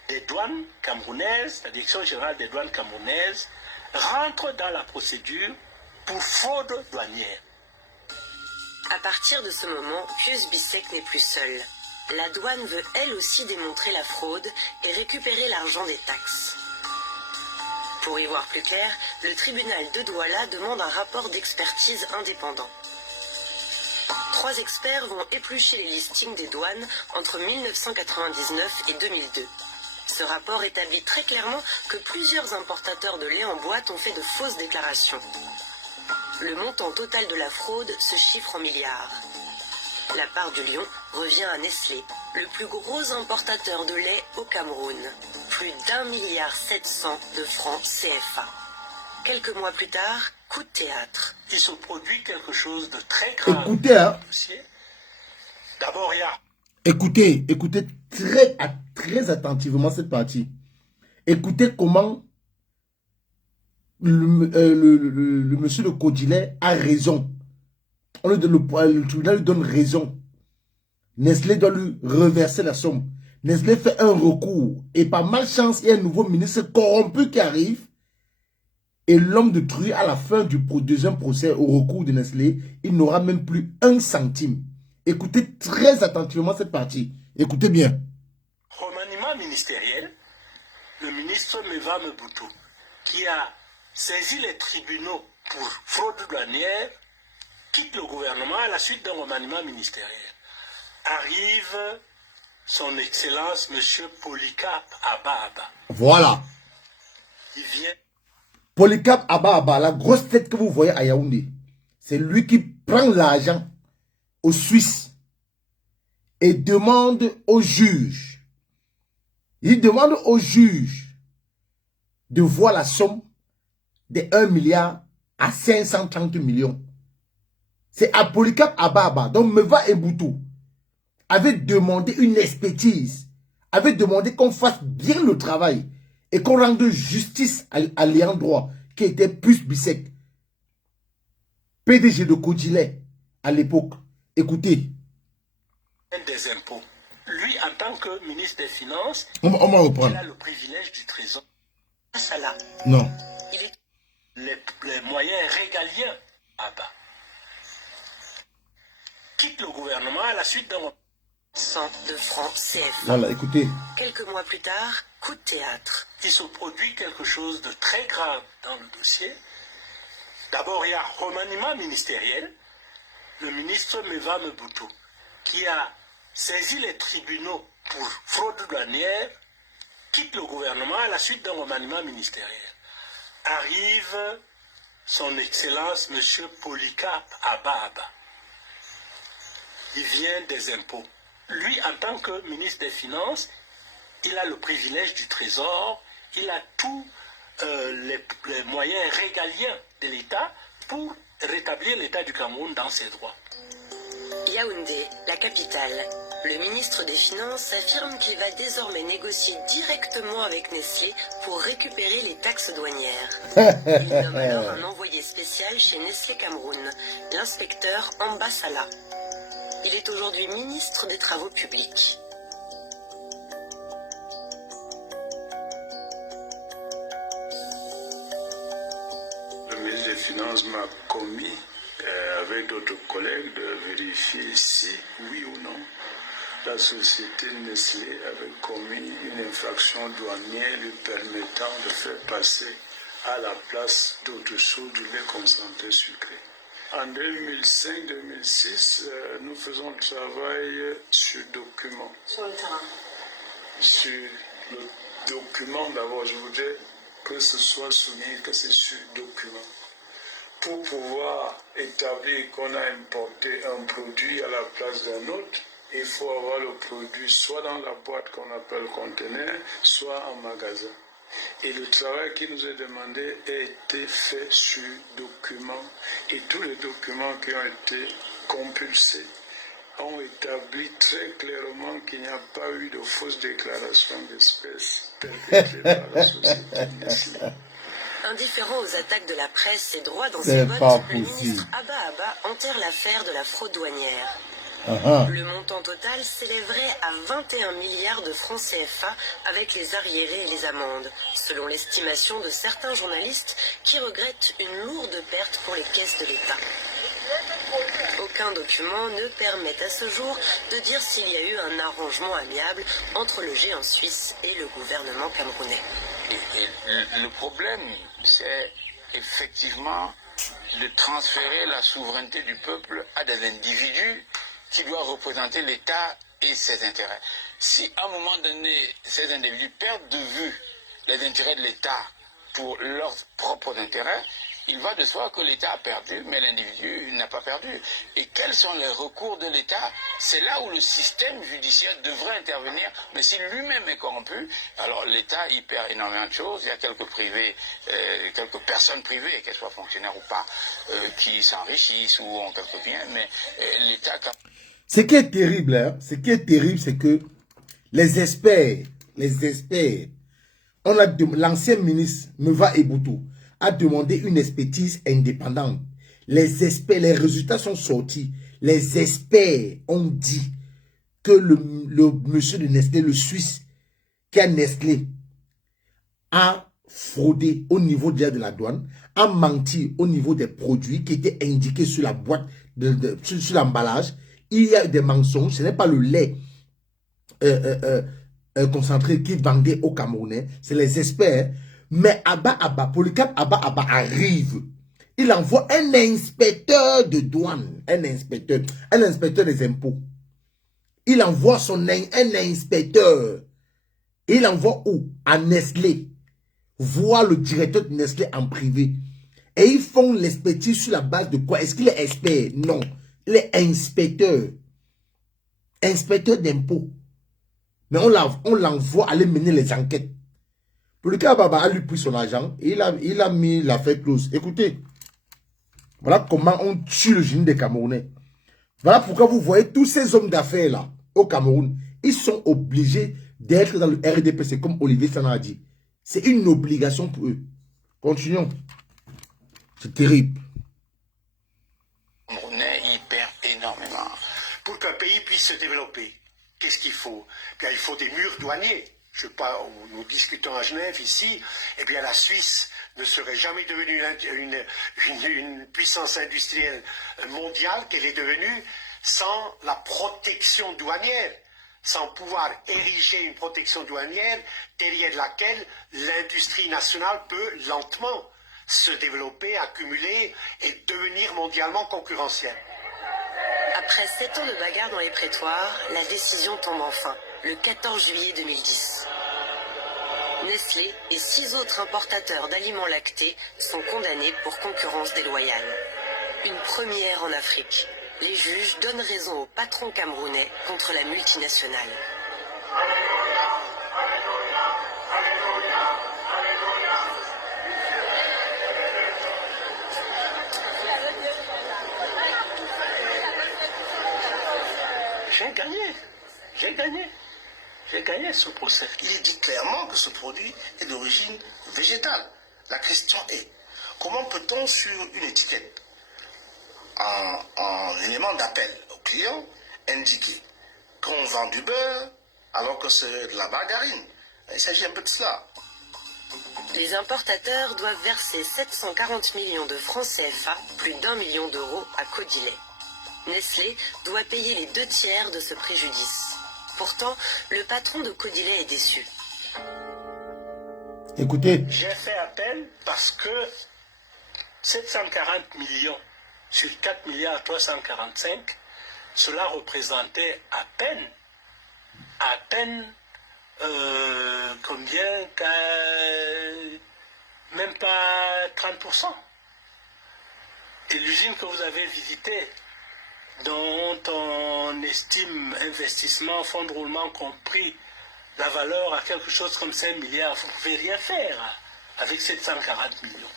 des douanes camerounaises, la direction générale des douanes camerounaises, rentre dans la procédure pour fraude douanière. À partir de ce moment, Pius Bissek n'est plus seul. La douane veut elle aussi démontrer la fraude et récupérer l'argent des taxes. Pour y voir plus clair, le tribunal de Douala demande un rapport d'expertise indépendant. 3 experts vont éplucher les listings des douanes entre 1999 et 2002. Ce rapport établit très clairement que plusieurs importateurs de lait en boîte ont fait de fausses déclarations. Le montant total de la fraude se chiffre en milliards. La part du lion revient à Nestlé, le plus gros importateur de lait au Cameroun. Plus d'1,7 milliard de francs CFA. Quelques mois plus tard, coup de théâtre. Il se produit quelque chose de très grave. Écoutez, hein. D'abord, il y a... Écoutez très attentivement cette partie. Écoutez comment le monsieur de Kodilet a raison. Le tribunal lui donne raison. Nestlé doit lui reverser la somme. Nestlé fait un recours. Et par malchance, il y a un nouveau ministre corrompu qui arrive. Et l'homme de Truy, à la fin du deuxième procès au recours de Nestlé, il n'aura même plus 1 centime. Écoutez très attentivement cette partie. Écoutez bien. Remaniement ministériel, le ministre Meva Mebutu, qui a saisi les tribunaux pour fraude douanière, quitte le gouvernement à la suite d'un remaniement ministériel. Arrive son Excellence M. Polycarpe Abba. Voilà. Il vient... Polycarpe Abba, la grosse tête que vous voyez à Yaoundé, c'est lui qui prend l'argent aux Suisses et demande au juge. Il demande au juge de voir la somme de 1 milliard à 530 millions. C'est à Polycarpe Abba. Donc Meva Eboutou avait demandé une expertise, avait demandé qu'on fasse bien le travail et qu'on rende justice à l'ayant droit, qui était Pius Bissek, PDG de Kodilet à l'époque. Écoutez. Des impôts. Lui, en tant que ministre des Finances, on va reprendre. Il a le privilège du trésor. Ça là. Non. Il est les moyens régaliens à bas. Quitte le gouvernement à la suite d'un 100 de francs CFA. Voilà, écoutez. Quelques mois plus tard, coup de théâtre. Il se produit quelque chose de très grave dans le dossier. D'abord, il y a remaniement ministériel. Le ministre Meva Mebutu, qui a saisi les tribunaux pour fraude douanière, quitte le gouvernement à la suite d'un remaniement ministériel. Arrive son Excellence M. Polycarpe Abba. Il vient des impôts. Lui, en tant que ministre des Finances, il a le privilège du trésor, il a tous les moyens régaliens de l'État pour rétablir l'État du Cameroun dans ses droits. Yaoundé, la capitale. Le ministre des Finances affirme qu'il va désormais négocier directement avec Nestlé pour récupérer les taxes douanières. Il nomme alors un envoyé spécial chez Nestlé Cameroun, l'inspecteur Amba Sala. Il est aujourd'hui ministre des Travaux publics. Le ministre des Finances m'a commis, avec d'autres collègues, de vérifier si, oui ou non, la société Nestlé avait commis une infraction douanière lui permettant de faire passer à la place d'autres choses du lait concentré sucré. En 2005-2006, nous faisons le travail sur document. Sur le terrain. Sur le document, d'abord, je voudrais que ce soit souligné que c'est sur document. Pour pouvoir établir qu'on a importé un produit à la place d'un autre, il faut avoir le produit soit dans la boîte qu'on appelle conteneur, soit en magasin. Et le travail qui nous est demandé a été fait sur document. Et tous les documents qui ont été compulsés ont établi très clairement qu'il n'y a pas eu de fausse déclaration d'espèces perpétrée par la société Nestlé. Indifférent aux attaques de la presse et droit dans C'est ses pas bottes, le possible. ministre Abba Abba enterre l'affaire de la fraude douanière. Le montant total s'élèverait à 21 milliards de francs CFA avec les arriérés et les amendes, selon l'estimation de certains journalistes qui regrettent une lourde perte pour les caisses de l'État. Aucun document ne permet à ce jour de dire s'il y a eu un arrangement amiable entre le géant suisse et le gouvernement camerounais. Et le problème, c'est effectivement de transférer la souveraineté du peuple à des individus qui doivent représenter l'État et ses intérêts. Si à un moment donné, ces individus perdent de vue les intérêts de l'État pour leurs propres intérêts, il va de soi que l'État a perdu, mais l'individu n'a pas perdu. Et quels sont les recours de l'État? C'est là où le système judiciaire devrait intervenir, mais s'il lui-même est corrompu, alors l'État y perd énormément de choses. Il y a quelques privés, quelques personnes privées, qu'elles soient fonctionnaires ou pas, qui s'enrichissent ou ont quelques biens, mais l'État... Ce qui est terrible, hein, c'est que les experts, l'ancien ministre Meva Eboutou a demandé une expertise indépendante. Les experts, les résultats sont sortis. Les experts ont dit que le monsieur de Nestlé, le Suisse, qui a Nestlé, a fraudé au niveau de la douane, a menti au niveau des produits qui étaient indiqués sur la boîte, sur l'emballage. Il y a des mensonges, ce n'est pas le lait concentré qui vendait aux Camerounais, c'est les experts. Mais Polycarpe Abba Abba arrive. Il envoie un inspecteur de douane, un inspecteur des impôts. Il envoie un inspecteur. Il envoie où? À Nestlé. Voir le directeur de Nestlé en privé. Et ils font l'expertise sur la base de quoi? Est-ce qu'il est expert? Non. Il est inspecteur. Inspecteur d'impôts. Mais on l'envoie aller mener les enquêtes. Polycarpe Abba a lui pris son argent et il a mis l'affaire close. Écoutez, voilà comment on tue le génie des Camerounais. Voilà pourquoi vous voyez tous ces hommes d'affaires là au Cameroun, ils sont obligés d'être dans le RDPC comme Olivier Sana a dit. C'est une obligation pour eux. Continuons. C'est terrible. Camerounais, il perd énormément. Pour qu'un pays puisse se développer, qu'est-ce qu'il faut? Il faut des murs douaniers. Je sais pas, nous discutons à Genève ici, eh bien la Suisse ne serait jamais devenue une puissance industrielle mondiale qu'elle est devenue sans la protection douanière, sans pouvoir ériger une protection douanière derrière laquelle l'industrie nationale peut lentement se développer, accumuler et devenir mondialement concurrentielle. Après 7 ans de bagarre dans les prétoires, la décision tombe enfin, le 14 juillet 2010. Nestlé et 6 autres importateurs d'aliments lactés sont condamnés pour concurrence déloyale. Une première en Afrique. Les juges donnent raison au patron camerounais contre la multinationale. J'ai gagné ce procès. Il dit clairement que ce produit est d'origine végétale. La question est, comment peut-on sur une étiquette, en élément d'appel au client, indiquer qu'on vend du beurre alors que c'est de la margarine? Il s'agit un peu de cela. Les importateurs doivent verser 740 millions de francs CFA, plus d'1 million d'euros à Codilet. Nestlé doit payer les 2 tiers de ce préjudice. Pourtant, le patron de Codilet est déçu. Écoutez. J'ai fait appel parce que 740 millions sur 4 milliards 345, cela représentait à peine combien, même pas 30%. Et l'usine que vous avez visitée, dont on estime investissement, fonds de roulement compris, la valeur à quelque chose comme 5 milliards, vous ne pouvez rien faire avec 740 millions.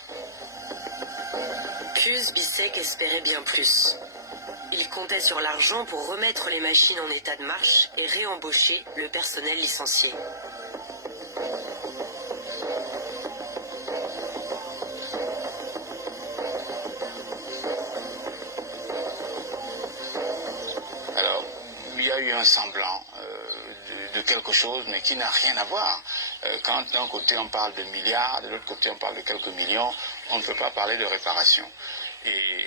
Pius Bissek espérait bien plus. Il comptait sur l'argent pour remettre les machines en état de marche et réembaucher le personnel licencié. Alors, il y a eu un semblant de quelque chose, mais qui n'a rien à voir. Quand d'un côté on parle de milliards, de l'autre côté on parle de quelques millions, on ne peut pas parler de réparation. Et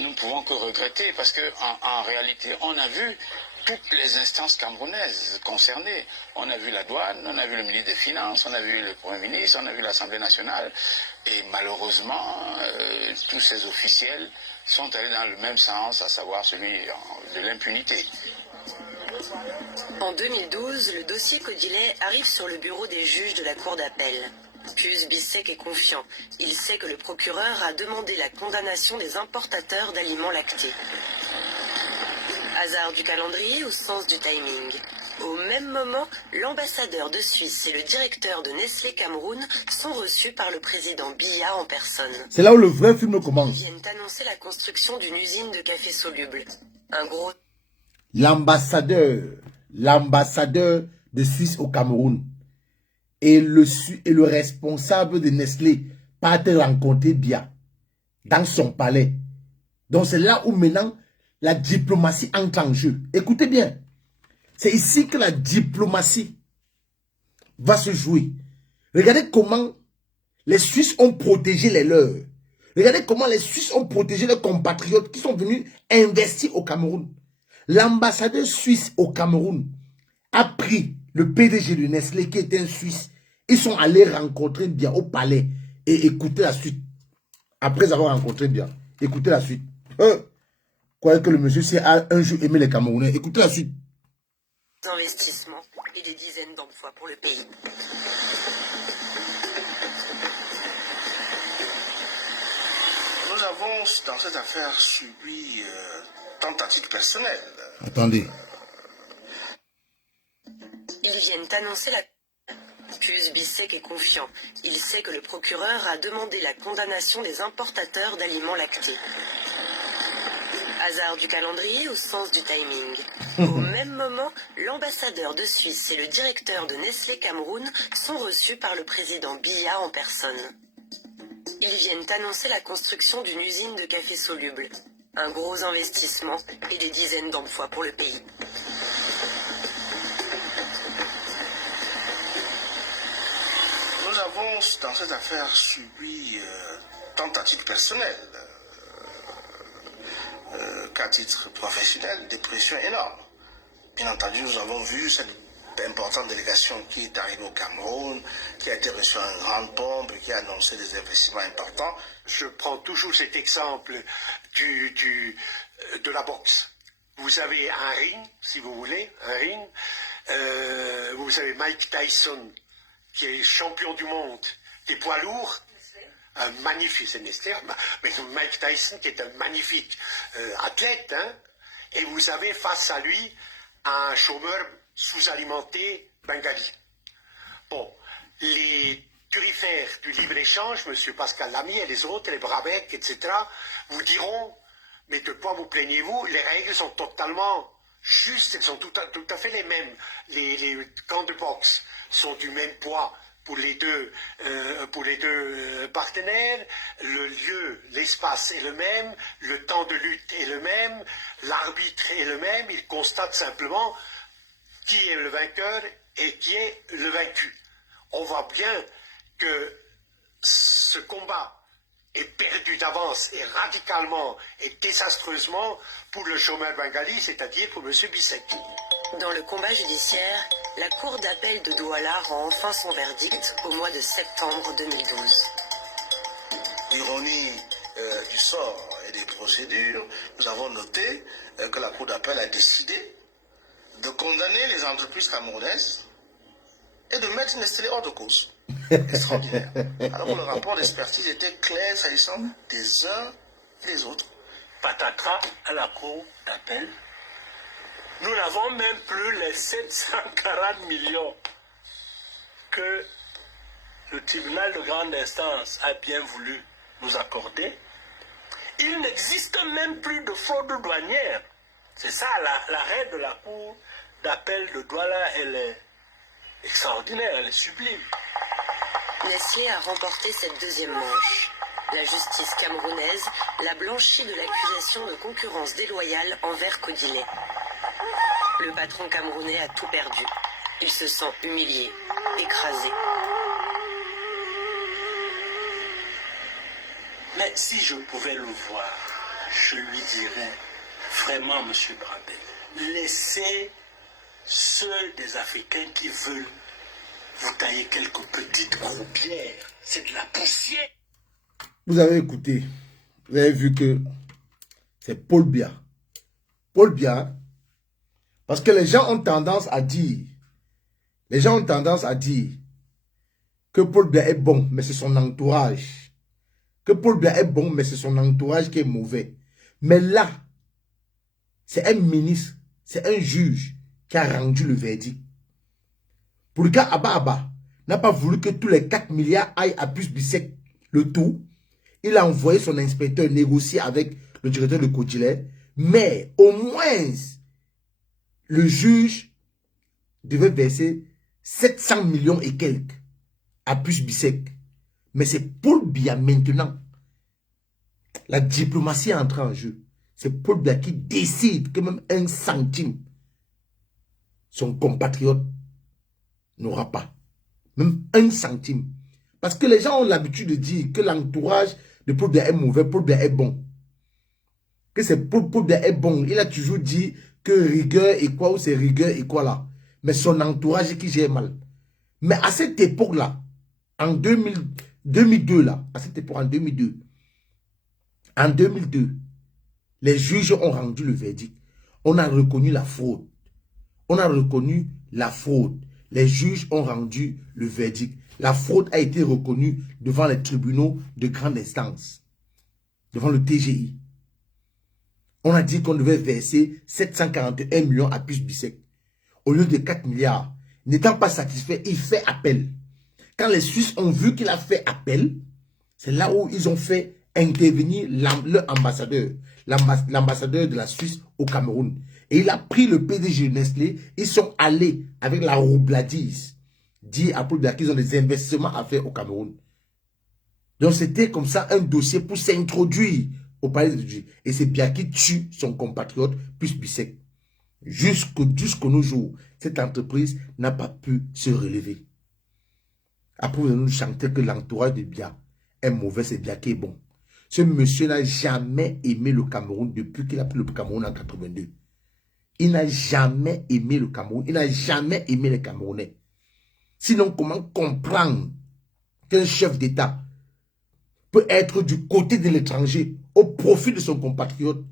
nous ne pouvons que regretter, parce qu'en réalité, on a vu toutes les instances camerounaises concernées. On a vu la douane, on a vu le ministre des Finances, on a vu le Premier ministre, on a vu l'Assemblée nationale. Et malheureusement, tous ces officiels sont allés dans le même sens, à savoir celui de l'impunité. En 2012, le dossier Codilet arrive sur le bureau des juges de la cour d'appel. Pius Bissek est confiant. Il sait que le procureur a demandé la condamnation des importateurs d'aliments lactés. Hasard du calendrier ou sens du timing? Au même moment, l'ambassadeur de Suisse et le directeur de Nestlé Cameroun sont reçus par le président Biya en personne. C'est là où le vrai film commence. Ils viennent annoncer la construction d'une usine de café soluble. Un gros... L'ambassadeur de Suisse au Cameroun et le responsable de Nestlé partent rencontrer Biya dans son palais. Donc c'est là où maintenant la diplomatie entre en jeu. Écoutez bien, c'est ici que la diplomatie va se jouer. Regardez comment les Suisses ont protégé les leurs. Regardez comment les Suisses ont protégé leurs compatriotes qui sont venus investir au Cameroun. L'ambassadeur suisse au Cameroun a pris le PDG de Nestlé qui était un Suisse. Ils sont allés rencontrer Biya au palais et écouter la suite. Après avoir rencontré Biya, écoutez la suite. Croyez que le monsieur sait un jour aimer les Camerounais. Écoutez la suite. Investissements et des dizaines d'emplois pour le pays. Nous avons dans cette affaire subi tentative personnelle. Attendez. Ils viennent annoncer la... Pius Bissek est confiant. Il sait que le procureur a demandé la condamnation des importateurs d'aliments lactés. Hasard du calendrier ou sens du timing? Au même moment, l'ambassadeur de Suisse et le directeur de Nestlé Cameroun sont reçus par le président Biya en personne. Ils viennent annoncer la construction d'une usine de café soluble. Un gros investissement et des dizaines d'emplois pour le pays. Nous avons dans cette affaire subi tentative personnelle. Qu'à titre professionnel, des pressions énormes. Bien entendu, nous avons vu cette importante délégation qui est arrivée au Cameroun, qui a été reçue en grande pompe, qui a annoncé des investissements importants. Je prends toujours cet exemple de la boxe. Vous avez un ring, si vous voulez, un ring. Vous avez Mike Tyson, qui est champion du monde des poids lourds. Un magnifique, c'est Nestlé, mais Mike Tyson qui est un magnifique athlète, hein, et vous avez face à lui un chômeur sous-alimenté bengali. Bon, les turifères du libre-échange, M. Pascal Lamy et les autres, les Brabec, etc., vous diront, mais de quoi vous plaignez-vous? Les règles sont totalement justes, elles sont tout à fait les mêmes. Les camps de boxe sont du même poids pour les deux partenaires, le lieu, l'espace est le même, le temps de lutte est le même, l'arbitre est le même, il constate simplement qui est le vainqueur et qui est le vaincu. On voit bien que ce combat est perdu d'avance et radicalement et désastreusement pour le chômeur bengali, c'est-à-dire pour M. Bissek. Dans le combat judiciaire, la Cour d'appel de Douala rend enfin son verdict au mois de septembre 2012. Ironie du sort et des procédures, nous avons noté que la Cour d'appel a décidé de condamner les entreprises camerounaises et de mettre Nestlé hors de cause. Extraordinaire. Alors que le rapport d'expertise était clair s'agissant des uns et des autres. Patatras à la Cour d'appel. Nous n'avons même plus les 740 millions que le tribunal de grande instance a bien voulu nous accorder. Il n'existe même plus de fraude douanière. C'est ça, l'arrêt de la Cour d'appel de Douala, elle est extraordinaire, elle est sublime. Nestlé a remporté cette deuxième manche. La justice camerounaise l'a blanchi de l'accusation de concurrence déloyale envers Codilet. Le patron camerounais a tout perdu. Il se sent humilié, écrasé. Mais si je pouvais le voir, je lui dirais vraiment, monsieur Brabel, laissez ceux des Africains qui veulent vous tailler quelques petites croupières. C'est de la poussière. Vous avez écouté, vous avez vu que c'est Paul Biya. Paul Biya, parce que les gens ont tendance à dire, que Paul Biya est bon, mais c'est son entourage. Que Paul Biya est bon, mais c'est son entourage qui est mauvais. Mais là, c'est un ministre, c'est un juge qui a rendu le verdict. Pour le cas Abba n'a pas voulu que tous les 4 milliards aillent à Puce Bissek le tout. Il a envoyé son inspecteur négocier avec le directeur de Codilet. Mais au moins, le juge devait verser 700 millions et quelques à Puce Bissek. Mais c'est Paul Biya maintenant. La diplomatie est entrée en jeu. C'est Paul Biya qui décide que même 1 centime, son compatriote n'aura pas. Même 1 centime. Parce que les gens ont l'habitude de dire que l'entourage de Paul Biya est mauvais, Paul Biya est bon. Que c'est Paul Biya est bon. Il a toujours dit que rigueur et quoi, ou c'est rigueur et quoi là. Mais son entourage qui gère mal. Mais à cette époque-là, en 2002 là, à cette époque, en 2002, les juges ont rendu le verdict. On a reconnu la fraude. Les juges ont rendu le verdict. La fraude a été reconnue devant les tribunaux de grande instance, devant le TGI. On a dit qu'on devait verser 741 millions à Puce Bissek au lieu de 4 milliards. N'étant pas satisfait, il fait appel. Quand les Suisses ont vu qu'il a fait appel, c'est là où ils ont fait intervenir leur ambassadeur, l'ambassadeur de la Suisse au Cameroun. Et il a pris le PDG de Nestlé. Ils sont allés avec la roubladise, dit à Paul Biya qu'ils ont des investissements à faire au Cameroun. Donc c'était comme ça un dossier pour s'introduire au palais de Dieu. Et c'est Biya qui tue son compatriote Puce Bissek. Jusqu'au nos jours, cette entreprise n'a pas pu se relever. Après, vous nous chanter que l'entourage de Biya est mauvais, c'est Biya qui est bon. Ce monsieur n'a jamais aimé le Cameroun depuis qu'il a pris le Cameroun en 82. Il n'a jamais aimé le Cameroun. Il n'a jamais aimé les Camerounais. Sinon, comment comprendre qu'un chef d'État peut être du côté de l'étranger au profit de son compatriote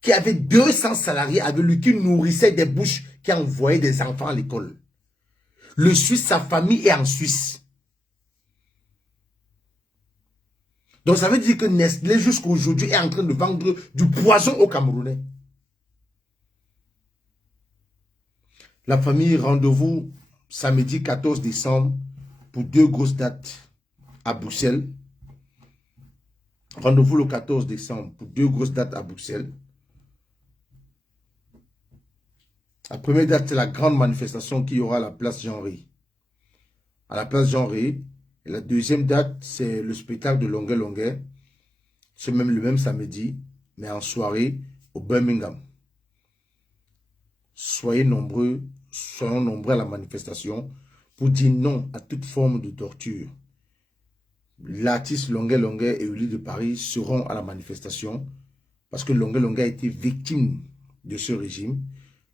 qui avait 200 salariés avec lui, qui nourrissait des bouches, qui envoyait des enfants à l'école. Le Suisse, sa famille est en Suisse. Donc ça veut dire que Nestlé jusqu'à aujourd'hui est en train de vendre du poison aux Camerounais. La famille, rendez-vous samedi 14 décembre pour 2 grosses dates à Bruxelles. Rendez-vous le 14 décembre pour 2 grosses dates à Bruxelles. La première date, c'est la grande manifestation qui aura à la place Jean-Ré. À la place Jean-Ré. Et la deuxième date, c'est le spectacle de Longuet Longuet. C'est même le même samedi, mais en soirée au Birmingham. Soyons nombreux à la manifestation pour dire non à toute forme de torture. L'artiste Longuet Longuet et Ully de Paris seront à la manifestation parce que Longuet Longuet a été victime de ce régime.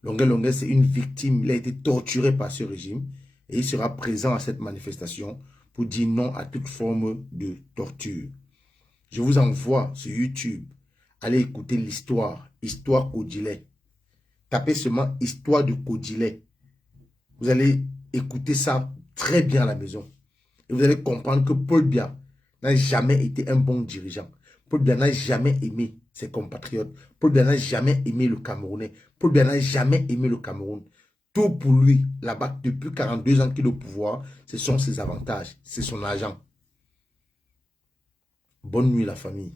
Longuet Longuet, c'est une victime. Il a été torturé par ce régime. Et il sera présent à cette manifestation pour dire non à toute forme de torture. Je vous envoie sur YouTube. Allez écouter l'histoire. Histoire Kodilet. Tapez seulement Histoire de Kodilet. Vous allez écouter ça très bien à la maison. Et vous allez comprendre que Paul Biya n'a jamais été un bon dirigeant. Paul Biya n'a jamais aimé ses compatriotes. Paul Biya n'a jamais aimé le Camerounais. Paul Biya n'a jamais aimé le Cameroun. Tout pour lui, là-bas, depuis 42 ans qu'il est au pouvoir, ce sont ses avantages, c'est son argent. Bonne nuit la famille.